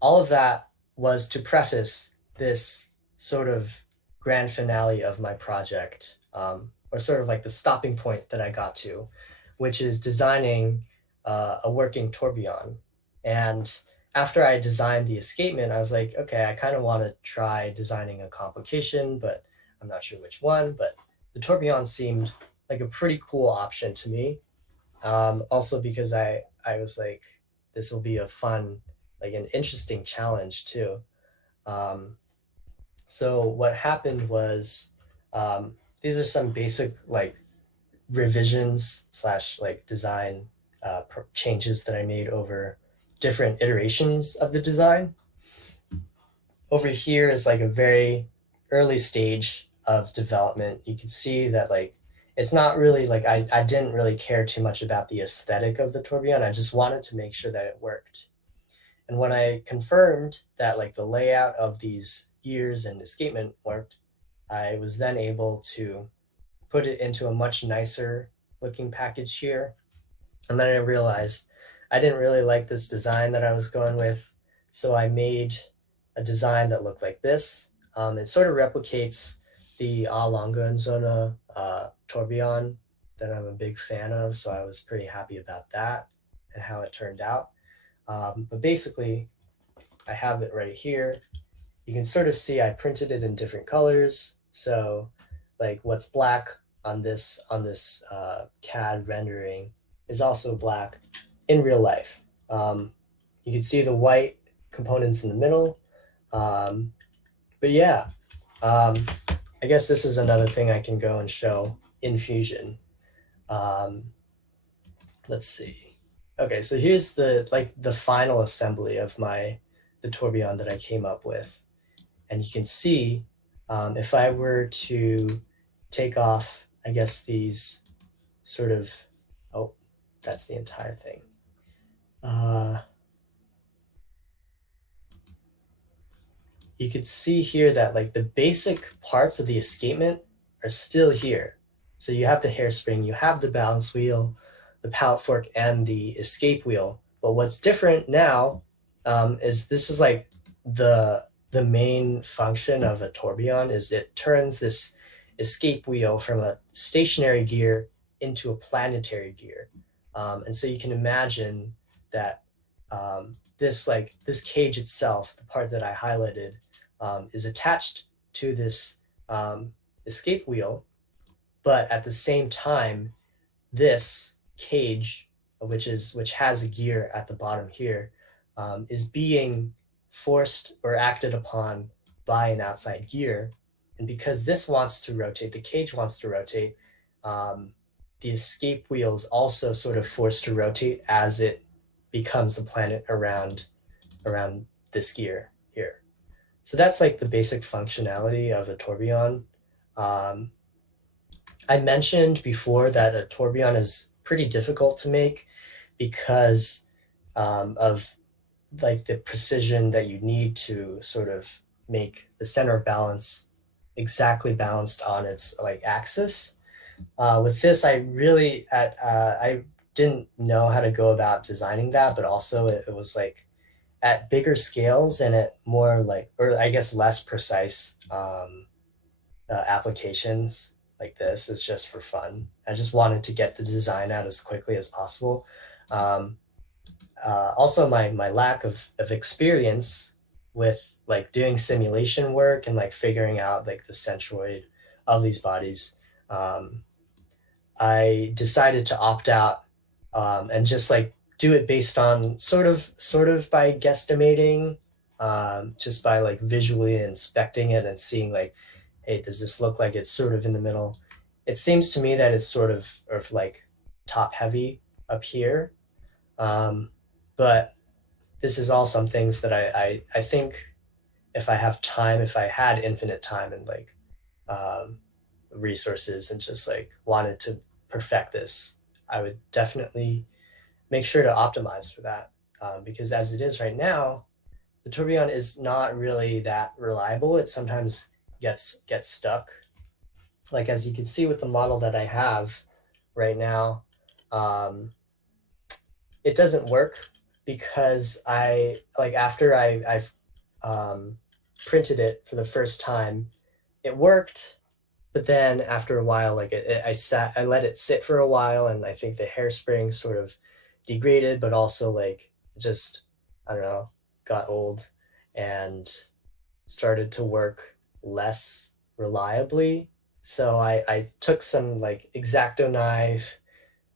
all of that was to preface this sort of grand finale of my project, or sort of like the stopping point that I got to, which is designing a working tourbillon. And after I designed the escapement, I was like, okay, I kind of want to try designing a complication, but I'm not sure which one. But the tourbillon seemed like a pretty cool option to me. Also because I was like, this will be a fun, like an interesting challenge too. Um, so what happened was these are some basic like revisions slash like design changes that I made over different iterations of the design. Over here is like a very early stage of development. You can see that like it's not really like I didn't really care too much about the aesthetic of the tourbillon. I just wanted to make sure that it worked. And when I confirmed that like the layout of these gears and escapement worked, I was then able to put it into a much nicer looking package here. And then I realized I didn't really like this design that I was going with. So I made a design that looked like this. It sort of replicates the A Zona tourbillon that I'm a big fan of. So I was pretty happy about that and how it turned out. But basically, I have it right here. You can sort of see I printed it in different colors. So like what's black on this CAD rendering is also black in real life. You can see the white components in the middle. Um, but yeah, um, I guess this is another thing I can go and show in Fusion. Um, let's see. Okay, so here's the final assembly of the tourbillon that I came up with. And you can see if I were to take off, I guess these sort of, oh, that's the entire thing. Uh, you could see here that like the basic parts of the escapement are still here. So you have the hairspring, you have the balance wheel, the pallet fork, and the escape wheel. But what's different now is this is like the main function of a tourbillon is it turns this escape wheel from a stationary gear into a planetary gear. And so you can imagine that this cage itself, the part that I highlighted, is attached to this escape wheel, but at the same time, this cage, which has a gear at the bottom here, is being forced or acted upon by an outside gear, and because this wants to rotate, the cage wants to rotate. Um, the escape wheel is also sort of forced to rotate as it becomes the planet around this gear here. So that's like the basic functionality of a tourbillon. Um, I mentioned before that a tourbillon is pretty difficult to make because of like the precision that you need to sort of make the center of balance exactly balanced on its like axis. With this, I didn't know how to go about designing that, but also it was like at bigger scales and at more like, or I guess less precise applications like this is just for fun. I just wanted to get the design out as quickly as possible. Um, Also, my lack of experience with like doing simulation work and like figuring out like the centroid of these bodies, um, I decided to opt out and just like do it based on sort of by guesstimating, just by like visually inspecting it and seeing like, hey, does this look like it's sort of in the middle? It seems to me that it's sort of like top heavy up here, um, but this is all some things that I think if I have time, if I had infinite time and like um, resources and just like wanted to perfect this, I would definitely make sure to optimize for that. Because as it is right now, the tourbillon is not really that reliable. It sometimes gets stuck. Like as you can see with the model that I have right now, um, it doesn't work because I like after I've printed it for the first time, it worked, but then after a while, like I let it sit for a while, and I think the hairspring sort of degraded, but also like just I don't know, got old and started to work less reliably. So I took some like X-Acto knife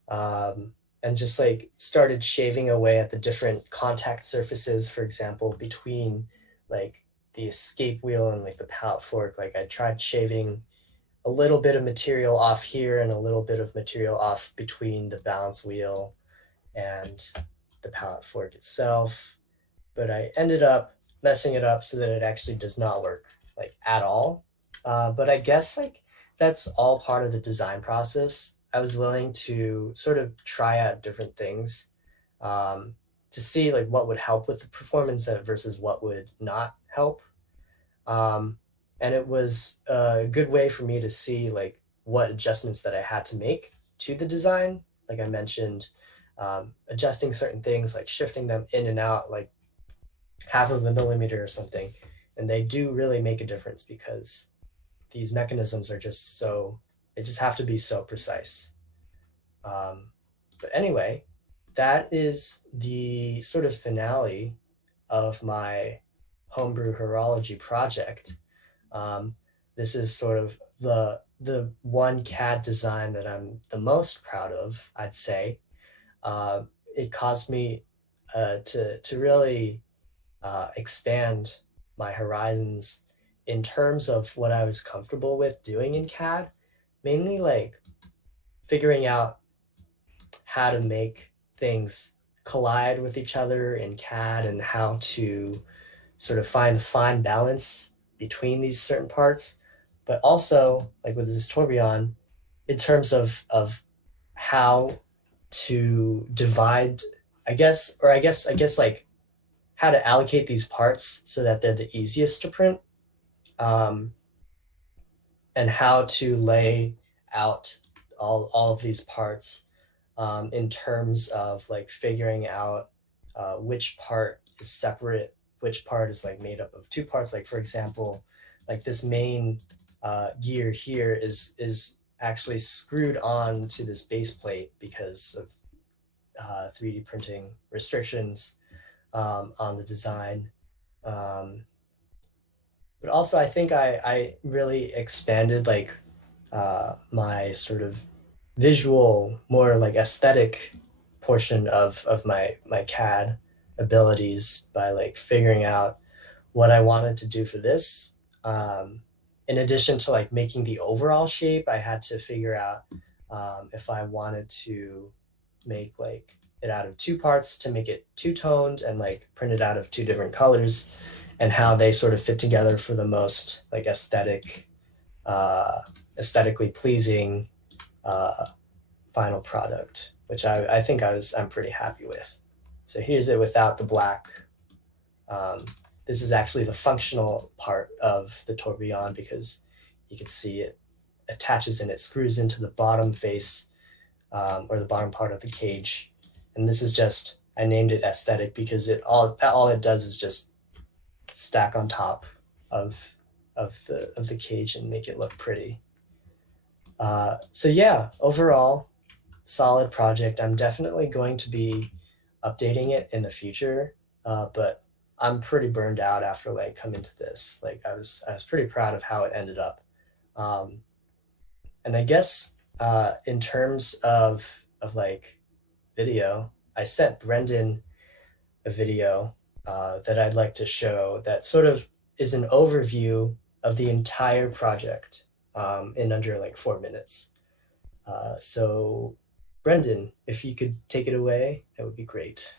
um, and just like started shaving away at the different contact surfaces, for example, between like the escape wheel and like the pallet fork. Like I tried shaving a little bit of material off here and a little bit of material off between the balance wheel and the pallet fork itself. But I ended up messing it up so that it actually does not work like at all. But I guess like that's all part of the design process. I was willing to sort of try out different things to see like what would help with the performance versus what would not help. Um, and it was a good way for me to see like what adjustments that I had to make to the design. Like I mentioned, adjusting certain things, like shifting them in and out, like half of a millimeter or something. And they do really make a difference because these mechanisms are just so, they just have to be so precise. But anyway, that is the sort of finale of my Homebrew Horology project. Um, this is sort of the one CAD design that I'm the most proud of, I'd say. It caused me to really expand my horizons in terms of what I was comfortable with doing in CAD, mainly like figuring out how to make things collide with each other in CAD and how to sort of find a fine balance between these certain parts, but also like with this tourbillon, in terms of how to divide, I guess like how to allocate these parts so that they're the easiest to print, um, and how to lay out all of these parts, in terms of like figuring out which part is separate, which part is like made up of two parts. Like for example, like this main gear here is actually screwed on to this base plate because of 3D printing restrictions on the design. Um, but also, I think I really expanded like my sort of visual, more like aesthetic portion of my CAD abilities by like figuring out what I wanted to do for this. In addition to like making the overall shape, I had to figure out if I wanted to make like it out of two parts to make it two-toned and like print it out of two different colors and how they sort of fit together for the most like uh, aesthetically pleasing uh, final product, which I think I'm pretty happy with. So here's it without the black. Um, this is actually the functional part of the tourbillon because you can see it attaches and it screws into the bottom face, or the bottom part of the cage. And this is just, I named it aesthetic because all it does is just stack on top of the cage and make it look pretty. So yeah, overall, solid project. I'm definitely going to be updating it in the future, but I'm pretty burned out after like coming to this. Like I was pretty proud of how it ended up. Um, and I guess in terms of like video, I sent Brendan a video that I'd like to show that sort of is an overview of the entire project in under like 4 minutes. So, Brendan, if you could take it away, that would be great.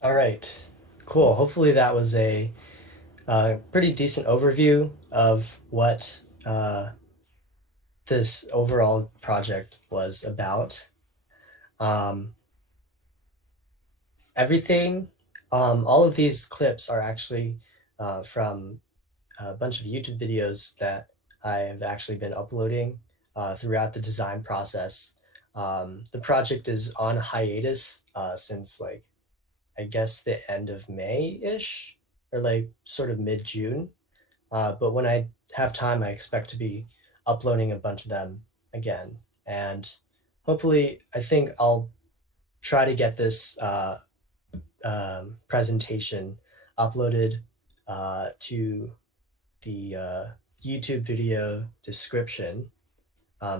All right, cool. Hopefully that was a pretty decent overview of what this overall project was about. Um, everything, all of these clips are actually from a bunch of YouTube videos that I have actually been uploading throughout the design process. The project is on hiatus since like I guess the end of May-ish or like sort of mid-June. But when I have time, I expect to be uploading a bunch of them again. And hopefully, I think I'll try to get this presentation uploaded to the YouTube video description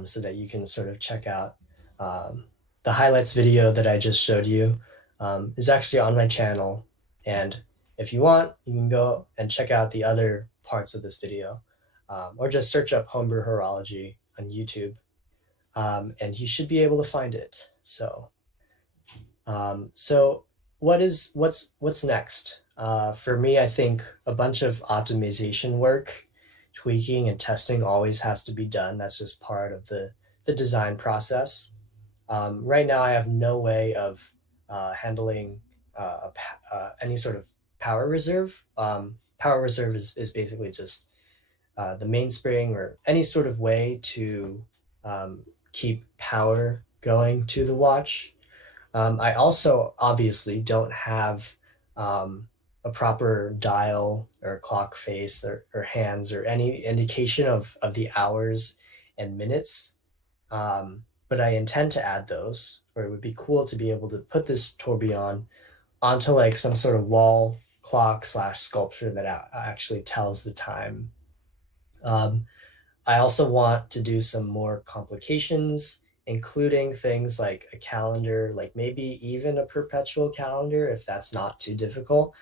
so that you can sort of check out um, the highlights video that I just showed you is actually on my channel. And if you want, you can go and check out the other parts of this video or just search up Homebrew Horology on YouTube and you should be able to find it. So what's next? For me, I think a bunch of optimization work, tweaking and testing always has to be done. That's just part of the design process. Right now, I have no way of handling any sort of power reserve. Power reserve is basically just the mainspring or any sort of way to um, keep power going to the watch. I also obviously don't have a proper dial or clock face or hands or any indication of the hours and minutes. But I intend to add those, or it would be cool to be able to put this tourbillon onto like some sort of wall clock slash sculpture that actually tells the time. Um, I also want to do some more complications, including things like a calendar, like maybe even a perpetual calendar if that's not too difficult,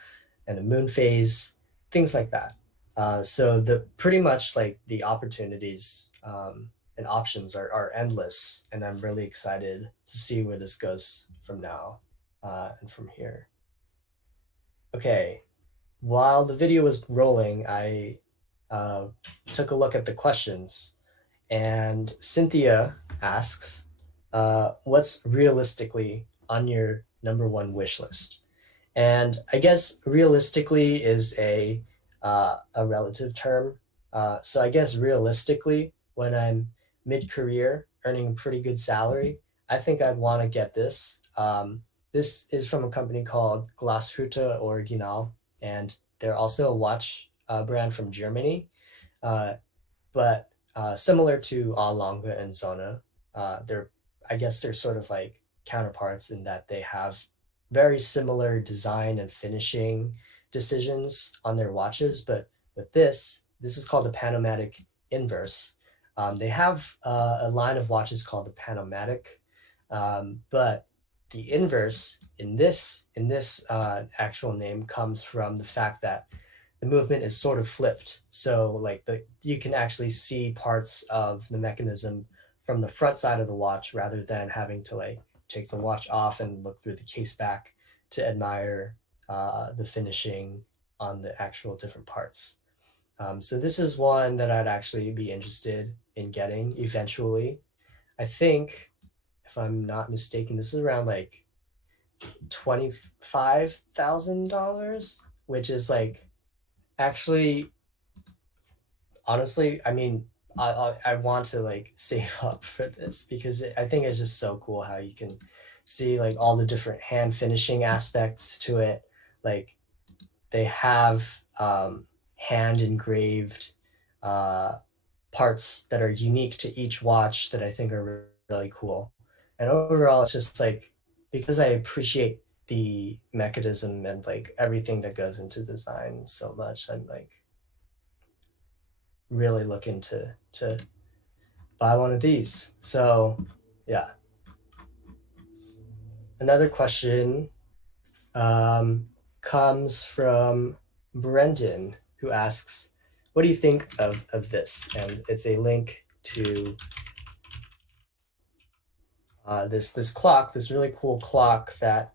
and a moon phase, things like that. So the pretty much like the opportunities and options are endless, and I'm really excited to see where this goes from now and from here. Okay, while the video was rolling, I uh, took a look at the questions. And Cynthia asks, what's realistically on your number one wish list? And I guess realistically is a relative term. So I guess realistically, when I'm mid-career, earning a pretty good salary, I think I'd want to get this. This is from a company called Glashütte Original, and they're also a watch brand from Germany. Uh, but similar to Longa and Zona, they're I guess they're sort of like counterparts in that they have very similar design and finishing decisions on their watches. But with this is called the Panomatic Inverse. They have a line of watches called the Panomatic, but the inverse in this actual name comes from the fact that the movement is sort of flipped. So like you can actually see parts of the mechanism from the front side of the watch rather than having to like take the watch off and look through the case back to admire the finishing on the actual different parts. So this is one that I'd actually be interested in getting eventually. I think, if I'm not mistaken, this is around like $25,000, which is like actually honestly, I mean, I want to like save up for this because I think it's just so cool how you can see like all the different hand finishing aspects to it. Like they have hand engraved uh, parts that are unique to each watch that I think are really cool. And overall, it's just like because I appreciate the mechanism and like everything that goes into design so much, I'm like really looking to buy one of these. So yeah. Another question um, comes from Brendan, who asks, "What do you think of this?" And it's a link to this clock, this really cool clock that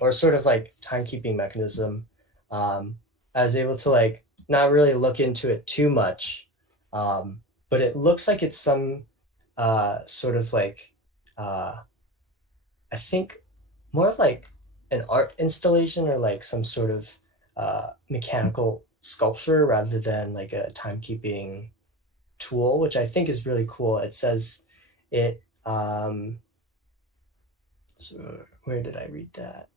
or sort of like timekeeping mechanism. Um, I was able to like not really look into it too much, but it looks like it's some sort of like uh, I think more of like an art installation or like some sort of mechanical sculpture rather than like a timekeeping tool, which I think is really cool. It says it. So where did I read that?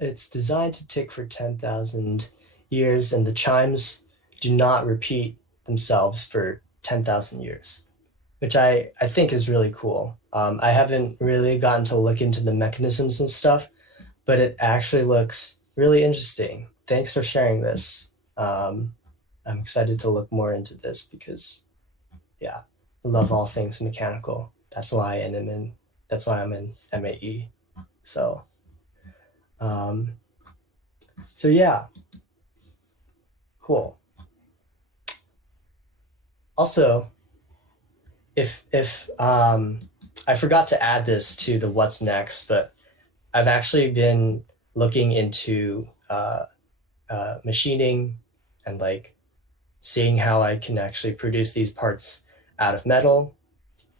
It's designed to tick for 10,000 years, and the chimes do not repeat themselves for 10,000 years, which I think is really cool. I haven't really gotten to look into the mechanisms and stuff, but it actually looks really interesting. Thanks for sharing this. I'm excited to look more into this because, yeah, I love all things mechanical. That's why I'm in MAE. So, um, so yeah, cool. Also, if I forgot to add this to the what's next, but I've actually been looking into machining and like seeing how I can actually produce these parts out of metal,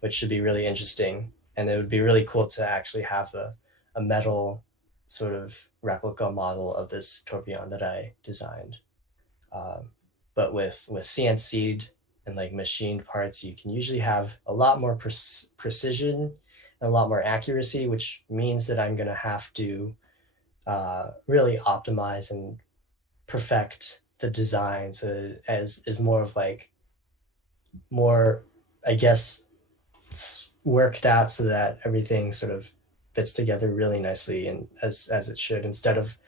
which should be really interesting. And it would be really cool to actually have a metal sort of replica model of this tourbillon that I designed. Um, but with CNC'd and like machined parts, you can usually have a lot more precision and a lot more accuracy, which means that I'm going to have to really optimize and perfect the design. So as is more of like more, I guess, worked out so that everything sort of fits together really nicely and as it should, instead of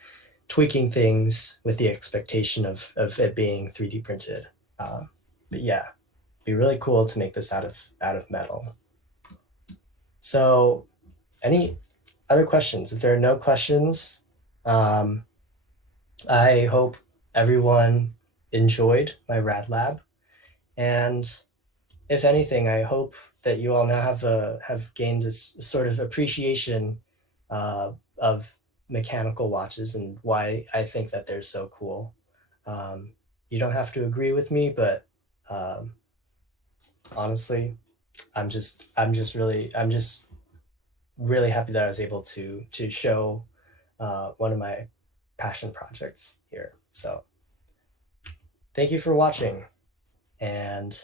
tweaking things with the expectation of it being 3D printed. But yeah, it'd be really cool to make this out of metal. So, any other questions? If there are no questions, um, I hope everyone enjoyed my rad lab, and if anything, I hope that you all now have gained this sort of appreciation of mechanical watches and why I think that they're so cool. Um, you don't have to agree with me, but um, honestly, I'm just really happy that I was able to show one of my passion projects here. So thank you for watching, and